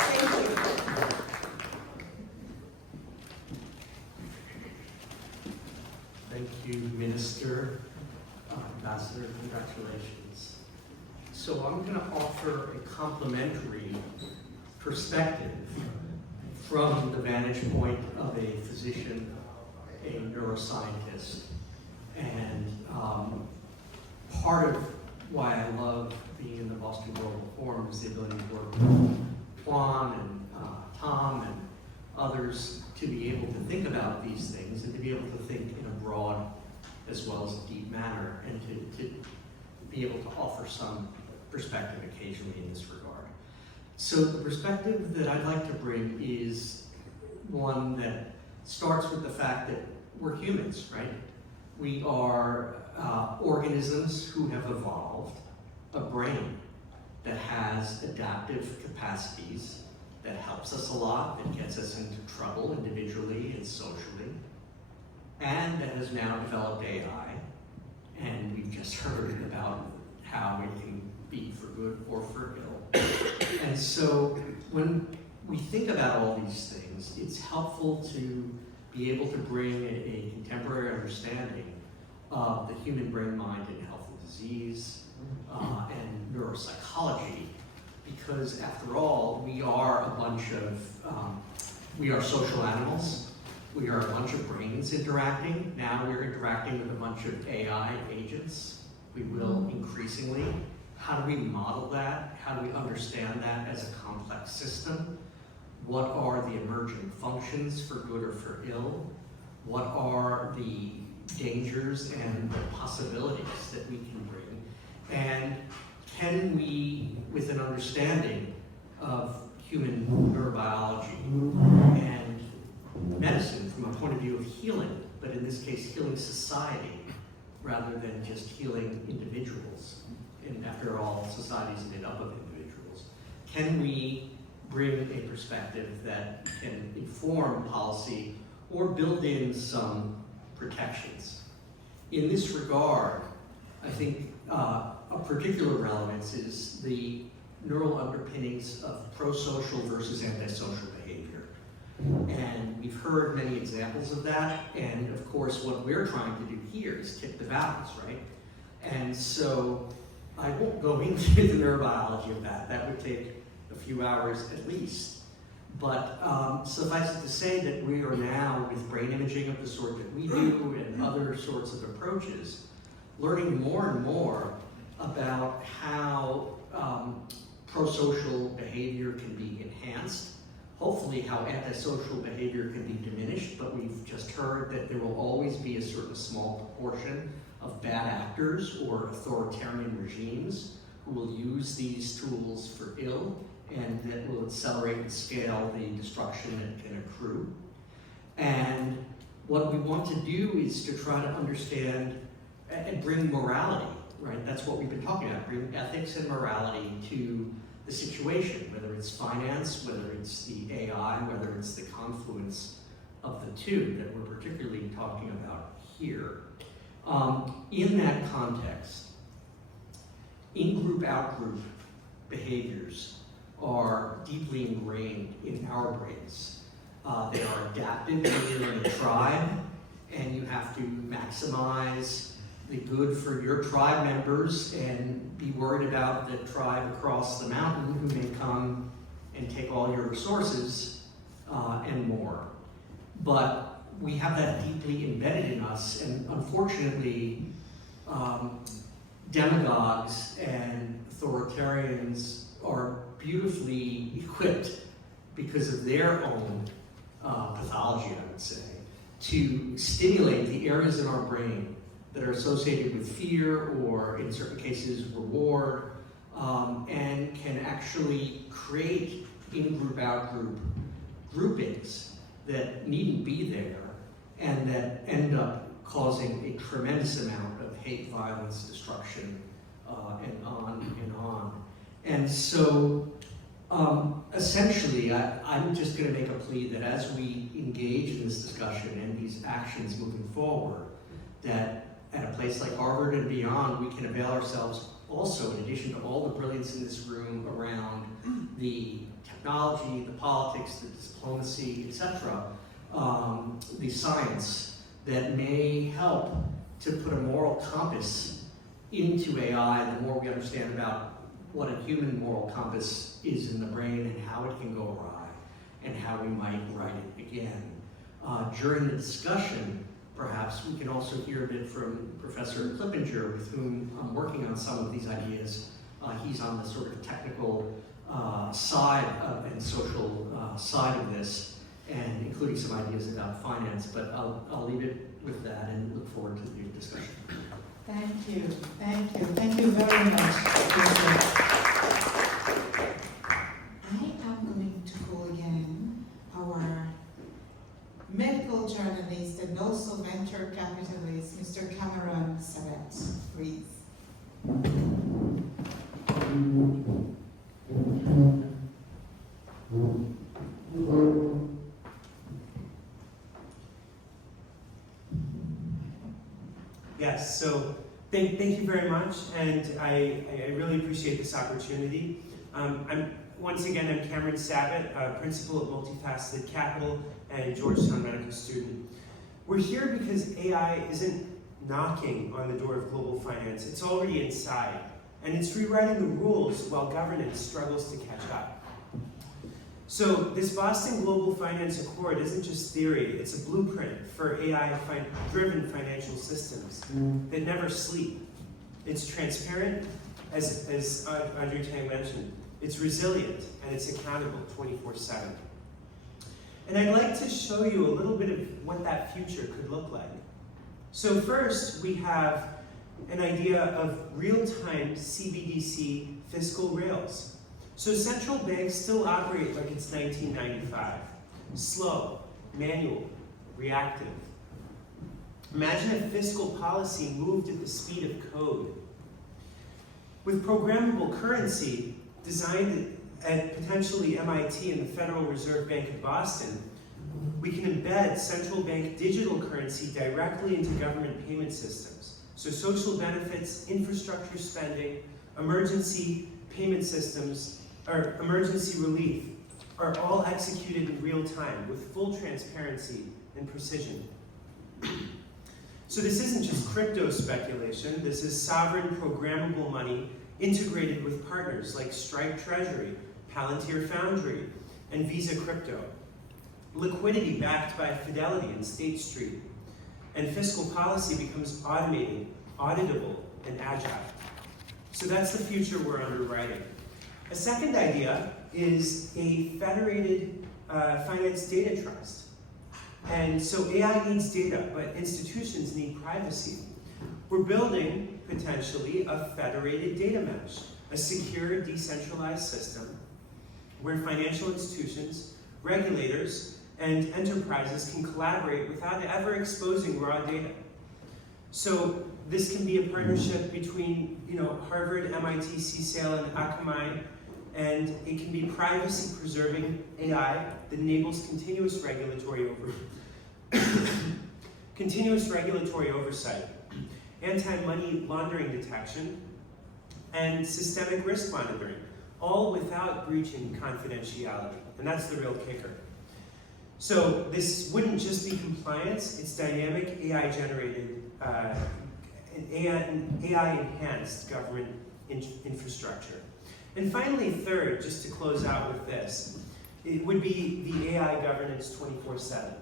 Thank you. Thank you, Minister, Ambassador, congratulations. So I'm going to offer a complementary perspective from the vantage point of a physician, a neuroscientist, and part of why I love being in the Boston Global Forum is the ability to work with Juan and Tom and others to be able to think about these things and to be able to think in a broad as well as a deep manner, and to be able to offer some perspective occasionally in this regard. So the perspective that I'd like to bring is one that starts with the fact that we're humans, right? We are organisms who have evolved a brain that has adaptive capacities, that helps us a lot, that gets us into trouble individually and socially, and that has now developed AI. And we've just heard about how it can be for good or for ill. And so when we think about all these things, it's helpful to be able to bring a contemporary understanding of the human brain, mind, and health and disease, and neuropsychology, because after all, we are a bunch of, we are social animals. We are a bunch of brains interacting. Now we're interacting with a bunch of AI agents. We will increasingly. How do we model that? How do we understand that as a complex system? What are the emerging functions for good or for ill? What are the dangers and the possibilities that we can bring? And can we, with an understanding of human neurobiology and medicine from a point of view of healing, but in this case healing society rather than just healing individuals, and after all, society is made up of individuals, can we bring a perspective that can inform policy or build in some protections? In this regard, I think of particular relevance is the neural underpinnings of prosocial versus antisocial behavior. And we've heard many examples of that, and of course what we're trying to do here is tip the balance, right? And so I won't go into the neurobiology of that. That would take a few hours at least. But suffice it to say that we are now, with brain imaging of the sort that we do and other sorts of approaches, learning more and more about how prosocial behavior can be enhanced, hopefully how antisocial behavior can be diminished, but we've just heard that there will always be a certain small proportion of bad actors or authoritarian regimes who will use these tools for ill, and that will accelerate and scale the destruction that can accrue. And what we want to do is to try to understand and bring morality, right? That's what we've been talking about, bring ethics and morality to the situation, whether it's finance, whether it's the AI, whether it's the confluence of the two that we're particularly talking about here. In that context, in-group, out-group behaviors are deeply ingrained in our brains. They are adaptive when you're in a tribe, and you have to maximize the good for your tribe members and be worried about the tribe across the mountain who may come and take all your resources and more. But we have that deeply embedded in us, and unfortunately, demagogues and authoritarians are beautifully equipped because of their own pathology, I would say, to stimulate the areas in our brain that are associated with fear or, in certain cases, reward, and can actually create in-group, out-group groupings that needn't be there and that end up causing a tremendous amount of hate, violence, destruction, and on and on. And so, essentially, I'm just going to make a plea that as we engage in this discussion and these actions moving forward, that at a place like Harvard and beyond, we can avail ourselves also, in addition to all the brilliance in this room around the technology, the politics, the diplomacy, etc., the science that may help to put a moral compass into AI. The more we understand about what a human moral compass is in the brain and how it can go awry and how we might write it again. During the discussion, perhaps we can also hear a bit from Professor Clippinger, with whom I'm working on some of these ideas. He's on the sort of technical side and social side of this, and including some ideas about finance, but I'll leave it with that and look forward to the discussion. Thank you, thank you, thank you very much. I am going to call again our medical journalist and also venture capitalist, Mr. Cameron Sabat, please. Yes, so thank you very much, and I really appreciate this opportunity. Once again, I'm Cameron Sabat, principal at Multifaceted Capital and Georgetown medical student. We're here because AI isn't knocking on the door of global finance, it's already inside, and it's rewriting the rules while governance struggles to catch up. So this Boston Global Finance Accord isn't just theory, it's a blueprint for AI-driven financial systems that never sleep. It's transparent, as Audrey Tang mentioned. It's resilient, and it's accountable 24/7. And I'd like to show you a little bit of what that future could look like. So first, we have an idea of real-time CBDC fiscal rails. So central banks still operate like it's 1995. Slow, manual, reactive. Imagine if fiscal policy moved at the speed of code. With programmable currency designed at potentially MIT and the Federal Reserve Bank of Boston, we can embed central bank digital currency directly into government payment systems. So social benefits, infrastructure spending, emergency payment systems, or emergency relief are all executed in real time with full transparency and precision. So this isn't just crypto speculation, this is sovereign programmable money integrated with partners like Stripe Treasury, Palantir Foundry, and Visa Crypto. Liquidity backed by Fidelity and State Street. And fiscal policy becomes automated, auditable, and agile. So that's the future we're underwriting. A second idea is a federated finance data trust. And so AI needs data, but institutions need privacy. We're building, potentially, a federated data mesh, a secure, decentralized system where financial institutions, regulators, and enterprises can collaborate without ever exposing raw data. So this can be a partnership between Harvard, MIT, CSAIL, and Akamai, and it can be privacy-preserving AI that enables continuous regulatory oversight, anti-money laundering detection, and systemic risk monitoring, all without breaching confidentiality. And that's the real kicker. So this wouldn't just be compliance, it's dynamic AI-generated, AI-enhanced government infrastructure. And finally, third, just to close out with this, it would be the AI governance 24/7.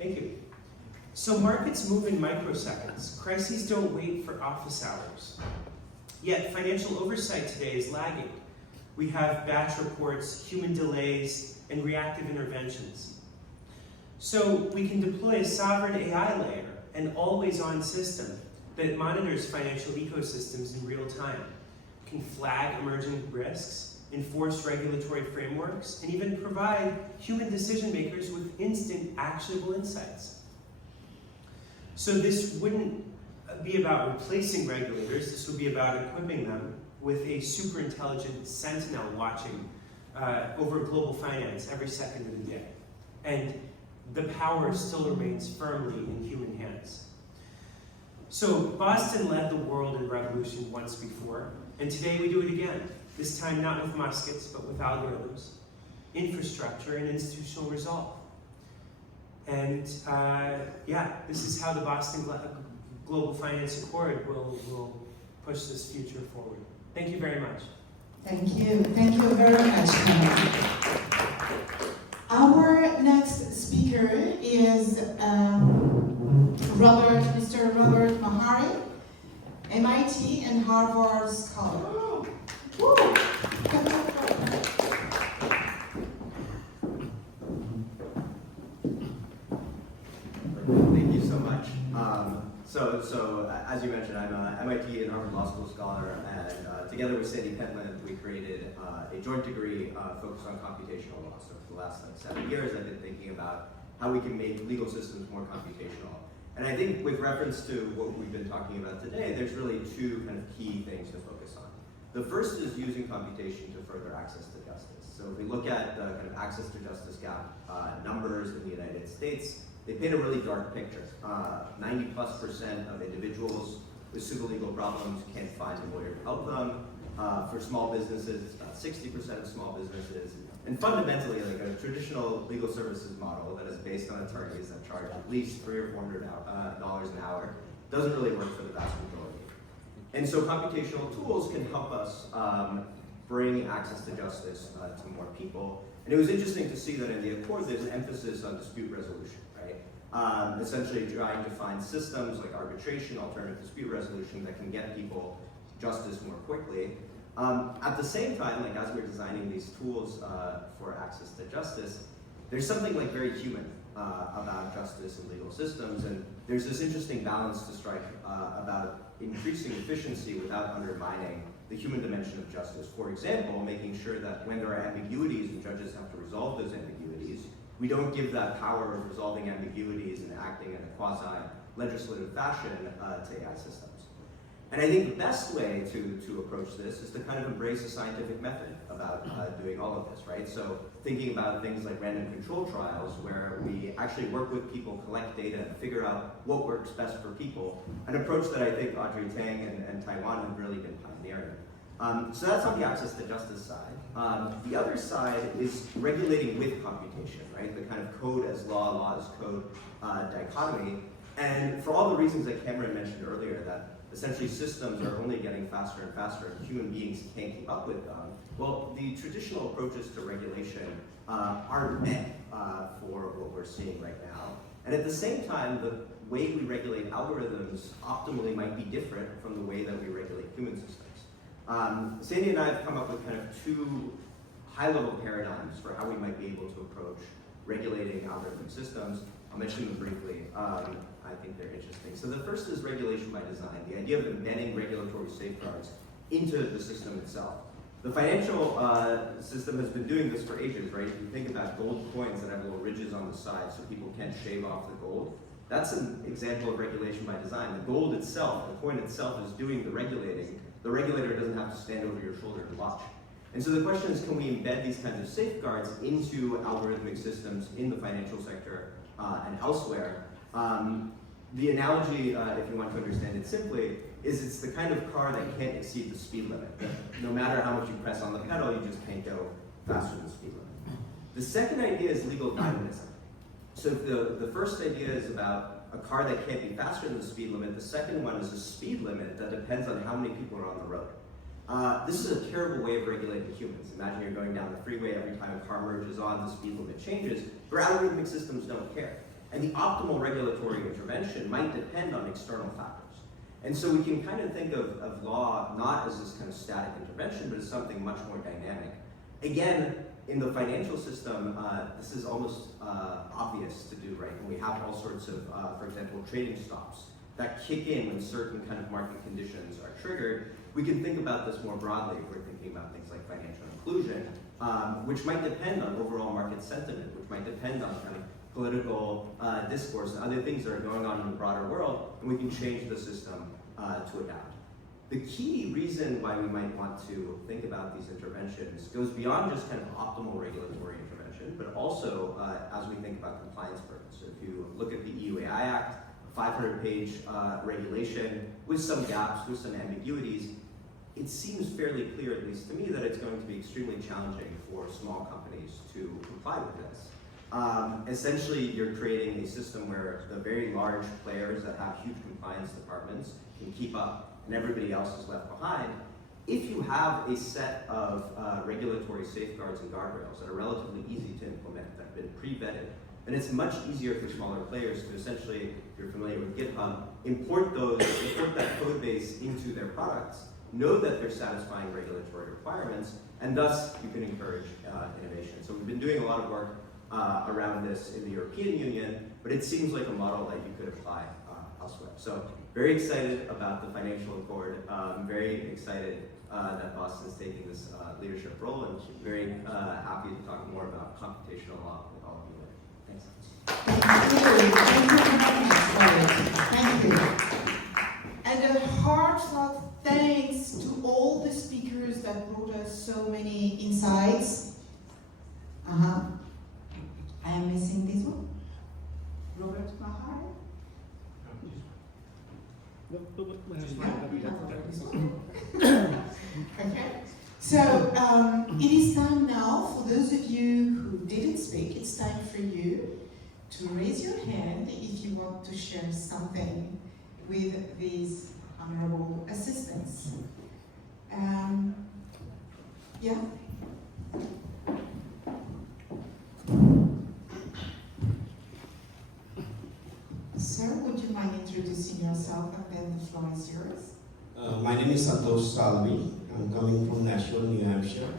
Thank you. So markets move in microseconds. Crises don't wait for office hours. Yet financial oversight today is lagging. We have batch reports, human delays, and reactive interventions. So we can deploy a sovereign AI layer, an always-on system that monitors financial ecosystems in real time, can flag emerging risks, enforce regulatory frameworks, and even provide human decision makers with instant actionable insights. So this wouldn't be about replacing regulators, this would be about equipping them with a super intelligent sentinel watching over global finance every second of the day. And the power still remains firmly in human hands. So Boston led the world in revolution once before, and today we do it again. This time not with muskets, but with algorithms, infrastructure, and institutional resolve. And this is how the Boston Global Finance Accord will push this future forward. Thank you very much. Thank you very much. Our next speaker is Mr. Robert Mahari, MIT and Harvard scholar. Woo! Thank you so much. So as you mentioned, I'm an MIT and Harvard Law School scholar, and together with Sandy Pentland, we created a joint degree focused on computational law. So for the last 7 years, I've been thinking about how we can make legal systems more computational. And I think with reference to what we've been talking about today, there's really two kind of key things to focus on. The first is using computation to further access to justice. So if we look at the kind of access to justice gap numbers in the United States, they paint a really dark picture. 90+% of individuals with civil legal problems can't find a lawyer to help them. For small businesses, it's about 60% of small businesses. And fundamentally, like a traditional legal services model that is based on attorneys that charge at least $300 or $400 an hour doesn't really work for the vast majority. And so computational tools can help us bring access to justice to more people. And it was interesting to see that in the Accord, there's an emphasis on dispute resolution, right? Essentially trying to find systems like arbitration, alternative dispute resolution that can get people justice more quickly. At the same time, like as we're designing these tools for access to justice, there's something like very human about justice and legal systems, and there's this interesting balance to strike about increasing efficiency without undermining the human dimension of justice. For example, making sure that when there are ambiguities and judges have to resolve those ambiguities, we don't give that power of resolving ambiguities and acting in a quasi-legislative fashion to AI systems. And I think the best way to approach this is to kind of embrace a scientific method about doing all of this, right? So thinking about things like random control trials, where we actually work with people, collect data, and figure out what works best for people, an approach that I think Audrey Tang and Taiwan have really been pioneering. So that's on the access to justice side. The other side is regulating with computation, right? The kind of code as law, law as code dichotomy. And for all the reasons that Cameron mentioned earlier, that essentially systems are only getting faster and faster and human beings can't keep up with them, well, the traditional approaches to regulation aren't meant for what we're seeing right now. And at the same time, the way we regulate algorithms optimally might be different from the way that we regulate human systems. Sandy and I have come up with kind of two high-level paradigms for how we might be able to approach regulating algorithmic systems. I'll mention them briefly. I think they're interesting. So the first is regulation by design, the idea of embedding regulatory safeguards into the system itself. The financial system has been doing this for ages, right? If you think about gold coins that have little ridges on the side so people can't shave off the gold, that's an example of regulation by design. The gold itself, the coin itself, is doing the regulating. The regulator doesn't have to stand over your shoulder and watch. And so the question is, can we embed these kinds of safeguards into algorithmic systems in the financial sector and elsewhere? The analogy, if you want to understand it simply, is it's the kind of car that can't exceed the speed limit. No matter how much you press on the pedal, you just can't go faster than the speed limit. The second idea is legal dynamism. So the first idea is about a car that can't be faster than the speed limit. The second one is a speed limit that depends on how many people are on the road. This is a terrible way of regulating humans. Imagine you're going down the freeway, every time a car merges on, the speed limit changes, but algorithmic systems don't care. And the optimal regulatory intervention might depend on external factors. And so we can kind of think of law not as this kind of static intervention, but as something much more dynamic. Again, in the financial system, this is almost obvious to do, right? When we have all sorts of, for example, trading stops that kick in when certain kind of market conditions are triggered, we can think about this more broadly if we're thinking about things like financial inclusion, which might depend on overall market sentiment, which might depend on kind of political discourse and other things that are going on in the broader world, and we can change the system to adapt. The key reason why we might want to think about these interventions goes beyond just kind of optimal regulatory intervention, but also as we think about compliance burdens. So if you look at the EU AI Act, a 500-page regulation with some gaps, with some ambiguities, it seems fairly clear, at least to me, that it's going to be extremely challenging for small companies to comply with this. Essentially, you're creating a system where the very large players that have huge compliance departments can keep up and everybody else is left behind. If you have a set of regulatory safeguards and guardrails that are relatively easy to implement, that have been pre-vetted, then it's much easier for smaller players to essentially, if you're familiar with GitHub, import that code base into their products, know that they're satisfying regulatory requirements, and thus you can encourage innovation. So we've been doing a lot of work around this in the European Union, but it seems like a model that you could apply elsewhere. So very excited about the financial accord. I'm very excited that Boston's taking this leadership role, and very happy to talk more about computational law with all of you later. Thanks. Thank you. And a heartfelt thanks to all the speakers that brought us so many insights. I am missing this one. Robert Mahar. Okay. So it is time now for those of you who didn't speak. It's time for you to raise your hand if you want to share something with these honorable assistants. Yeah. Sir, would you mind introducing yourself, and then the floor is yours? My name is Santosh Salvi. I'm coming from Nashville, New Hampshire.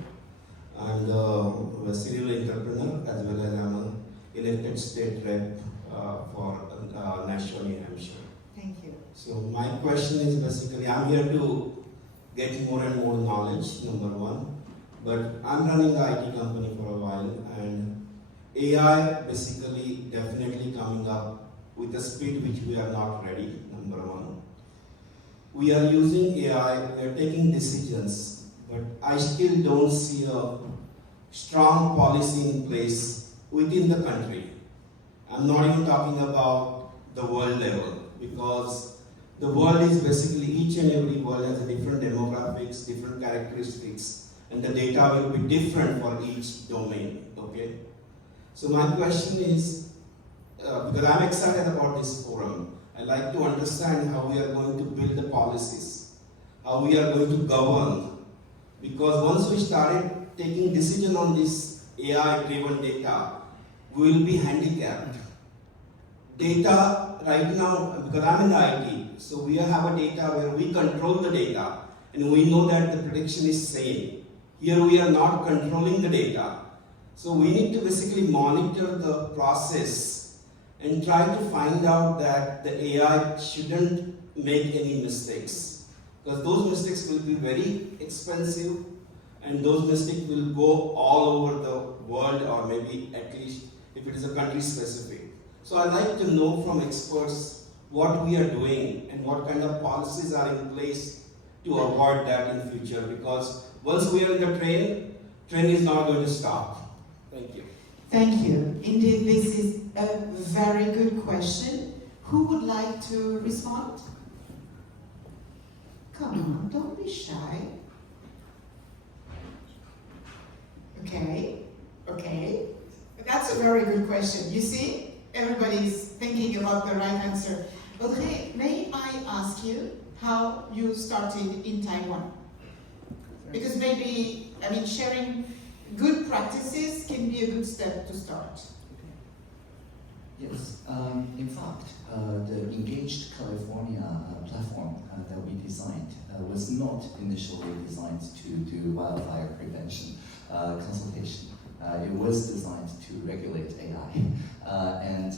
I'm a serial entrepreneur, as well as I'm an elected state rep for Nashville, New Hampshire. Thank you. So my question is basically, I'm here to get more and more knowledge, number one. But I'm running the IT company for a while, and AI basically definitely coming up with a speed which we are not ready, number one. We are using AI, we are taking decisions, but I still don't see a strong policy in place within the country. I'm not even talking about the world level, because the world is basically, each and every world has a different demographics, different characteristics, and the data will be different for each domain, okay? So my question is, because I'm excited about this forum, I'd like to understand how we are going to build the policies, how we are going to govern, because once we started taking decision on this AI-driven data, we will be handicapped. Data right now, because I'm in IT, so we have a data where we control the data, and we know that the prediction is same. Here we are not controlling the data. So we need to basically monitor the process and try to find out that the AI shouldn't make any mistakes. Because those mistakes will be very expensive, and those mistakes will go all over the world, or maybe at least if it is a country specific. So I'd like to know from experts what we are doing and what kind of policies are in place to avoid that in future, because once we are in the train is not going to stop. Thank you. Thank you. Indeed, this is a very good question. Who would like to respond? Come on, don't be shy. Okay. That's a very good question. You see, everybody's thinking about the right answer. Audrey, may I ask you how you started in Taiwan? Because maybe, sharing good practices can be a good step to start. Yes, in fact, the Engaged California platform that we designed was not initially designed to do wildfire prevention consultation. It was designed to regulate AI. And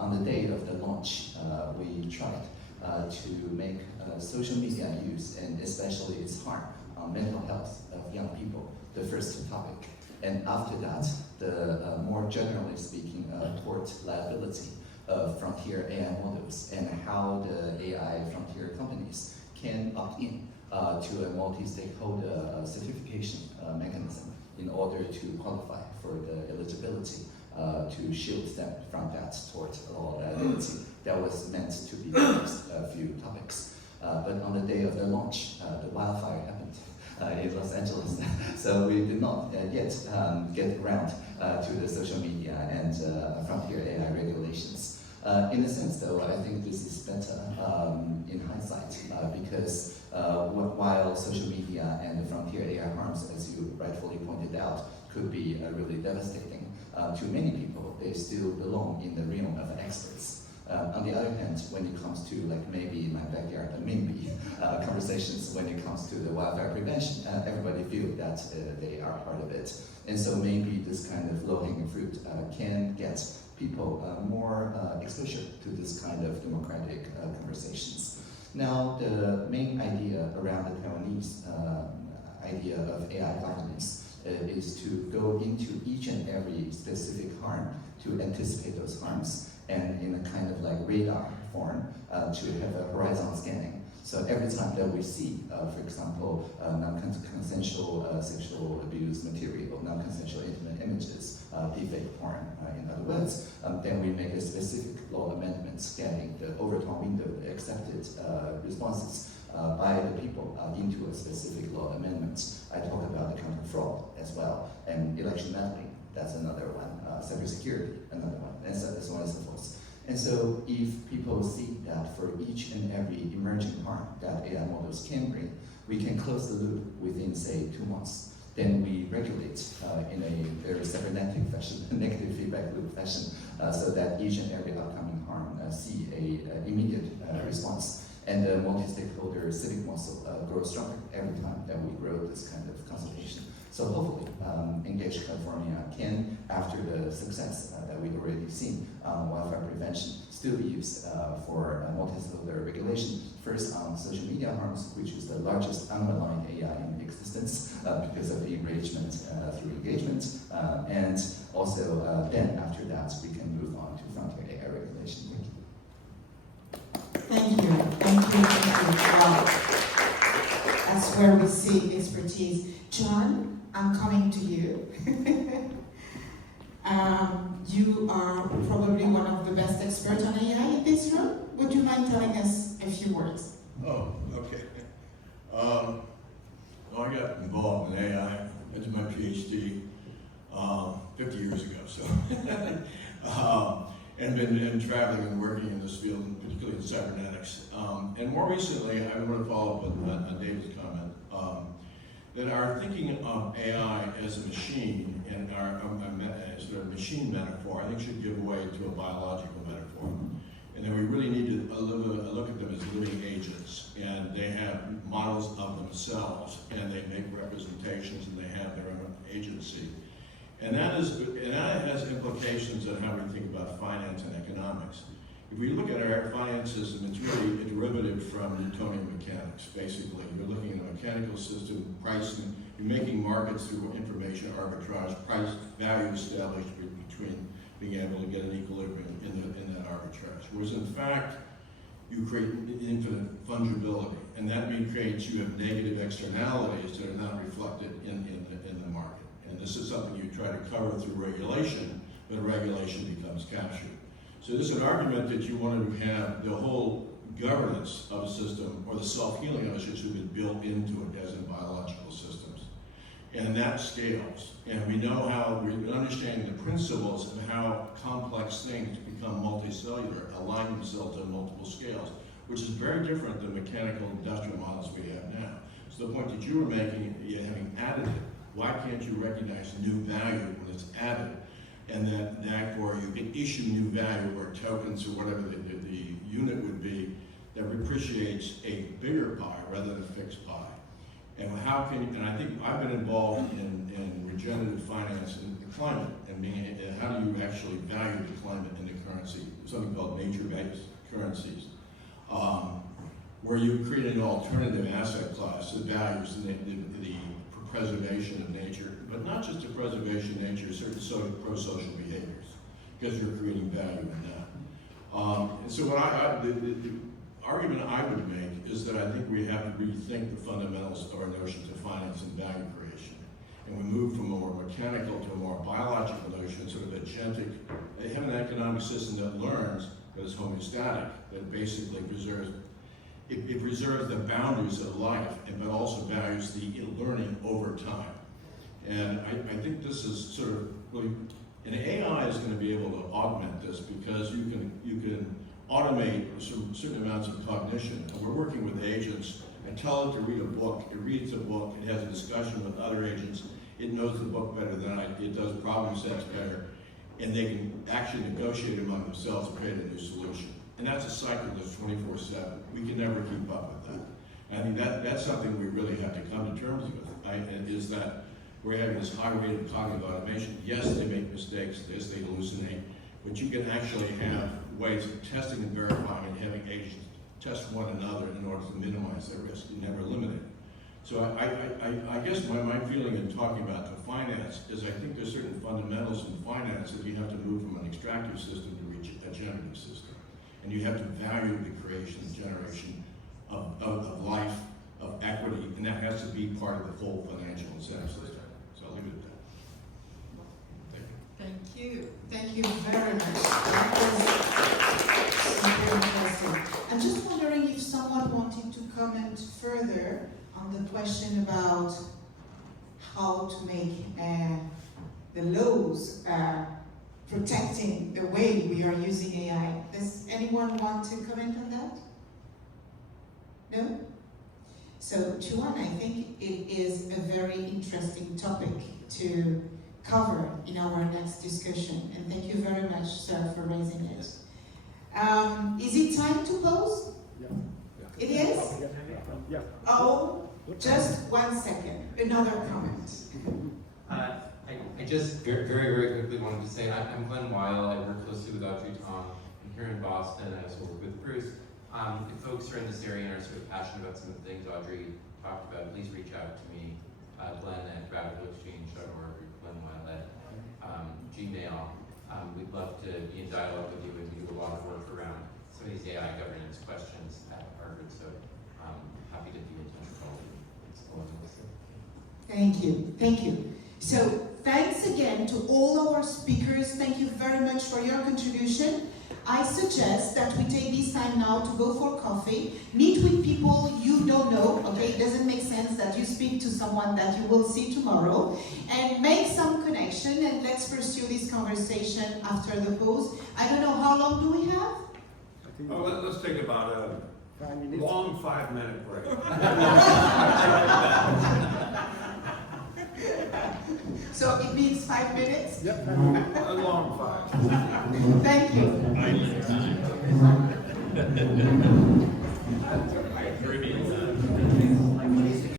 on the day of the launch, we tried to make social media use, and especially its harm on mental health of young people, the first topic. And after that, the more generally speaking, tort liability of frontier AI models and how the AI frontier companies can opt in to a multi-stakeholder certification mechanism in order to qualify for the eligibility to shield them from that tort or liability that was meant to be the next few topics. But on the day of the launch, the wildfire happened in Los Angeles. So we did not yet get around to the social media and frontier AI regulations. In a sense, though, I think this is better in hindsight because while social media and the frontier AI harms, as you rightfully pointed out, could be really devastating to many people, they still belong in the realm of experts. On the other hand, when it comes to, like, maybe in my backyard, the NIMBY conversations, when it comes to to the wildfire prevention, everybody feel that they are part of it. And so maybe this kind of low-hanging fruit can get people more exposure to this kind of democratic conversations. Now, the main idea around the Taiwanese idea of AI governance is to go into each and every specific harm, to anticipate those harms, and in a kind of like radar form, to have a horizontal scanning. So every time that we see, for example, non-consensual sexual abuse material, non-consensual intimate images, deepfake porn, in other words, then we make a specific law amendment scanning the overtime window, the accepted responses by the people into a specific law amendment. I talk about the counter fraud as well, and election meddling, that's another one, cybersecurity, another one, and so on and so forth. And so if people see that for each and every emerging harm that AI models can bring, we can close the loop within, say, 2 months. Then we regulate in a very cybernetic fashion, negative feedback loop fashion, so that each and every upcoming harm see a immediate response. And the multi-stakeholder civic muscle grows stronger every time that we grow this kind of consultation. So hopefully, Engage California can, after the success that we've already seen on wildfire prevention, still be used for multi-stakeholder regulation. First on social media harms, which is the largest underlying AI in existence because of the enrichment through engagement. And also then after that, we can move on to frontier AI regulation. Thank you. Thank you. Wow. That's where we see expertise. John, I'm coming to you. You are probably one of the best experts on AI in this room. Would you mind telling us a few words? Oh, okay. Well, I got involved in AI. I did my PhD 50 years ago, so. And been traveling and working in this field, particularly in cybernetics. And more recently, I want to follow up on David's comment, that our thinking of AI as a machine and our sort of machine metaphor, I think should give way to a biological metaphor. And then we really need to look at them as living agents, and they have models of themselves, and they make representations, and they have their own agency. And that has implications on how we think about finance and economics. If we look at our finance system, it's really a derivative from Newtonian mechanics, basically. You're looking at a mechanical system, pricing, you're making markets through information arbitrage, price value established between being able to get an equilibrium in that arbitrage. Whereas in fact, you create infinite fungibility, and that creates, you have negative externalities that are not reflected in the market. And this is something you try to cover through regulation, but regulation becomes captured. So there's an argument that you want to have the whole governance of a system, or the self-healing of a system, be built into it as in biological systems. And that scales. And we know how, we're understanding the principles of how complex things become multicellular, align themselves on multiple scales, which is very different than mechanical industrial models we have now. So the point that you were making, having added it, why can't you recognize new value when it's added? And therefore you can issue new value or tokens or whatever the unit would be that appreciates a bigger pie rather than a fixed pie. And how can, and I think I've been involved in regenerative finance and the climate, and how do you actually value the climate in the currency, something called nature-based currencies, where you create an alternative asset class that values the preservation of nature, but not just the preservation of nature, certain pro-social behaviors, because you're creating value in that. And so what the argument I would make is that I think we have to rethink the fundamentals of our notions of finance and value creation. And we move from a more mechanical to a more biological notion, sort of agentic. They have an economic system that learns, but is homeostatic, that basically preserves it preserves the boundaries of life, but also values the learning over time. And I think this is sort of really, and AI is going to be able to augment this because you can automate certain amounts of cognition. And we're working with agents and tell it to read a book. It reads a book. It has a discussion with other agents. It knows the book better than I do. It does problem sets better. And they can actually negotiate among themselves and create a new solution. And that's a cycle that's 24/7. We can never keep up with that. I think that's something we really have to come to terms with, is that we're having this high rate of cognitive automation. Yes, they make mistakes, yes, they hallucinate, but you can actually have ways of testing and verifying and having agents test one another in order to minimize their risk and never eliminate it. So I guess my feeling in talking about the finance is I think there's certain fundamentals in finance that you have to move from an extractive system to reach a generative system. And you have to value the creation and generation of life, of equity, and that has to be part of the full financial incentive system. So I'll leave it at that. Thank you. Thank you. Thank you very much. That was super interesting. I'm just wondering if someone wanted to comment further on the question about how to make the laws protecting the way we are using AI. Does anyone want to comment on that? No? So, Chuan, I think it is a very interesting topic to cover in our next discussion, and thank you very much, sir, for raising it. Is it time to pause? Yeah. It is? Yeah. Oh, just 1 second. Another comment. I just very quickly wanted to say I'm Glenn Weil. I work closely with Audrey Tong. I'm here in Boston. I also work with Bruce. If folks are in this area and are sort of passionate about some of the things Audrey talked about, please reach out to me, Glenn at graphicalexchange.org or Glenn Weil at Gmail. We'd love to be in dialogue with you, and we do a lot of work around some of these AI governance questions at Harvard, so happy to be in touch with all of you. Thank you. Thank you. So, thanks again to all our speakers. Thank you very much for your contribution. I suggest that we take this time now to go for coffee, meet with people you don't know, okay? It doesn't make sense that you speak to someone that you will see tomorrow, and make some connection, and let's pursue this conversation after the pause. I don't know, how long do we have? Oh, let's take about a 5 minutes. long 5-minute break. So it means 5 minutes? Yep. A long 5. Thank you. I agree.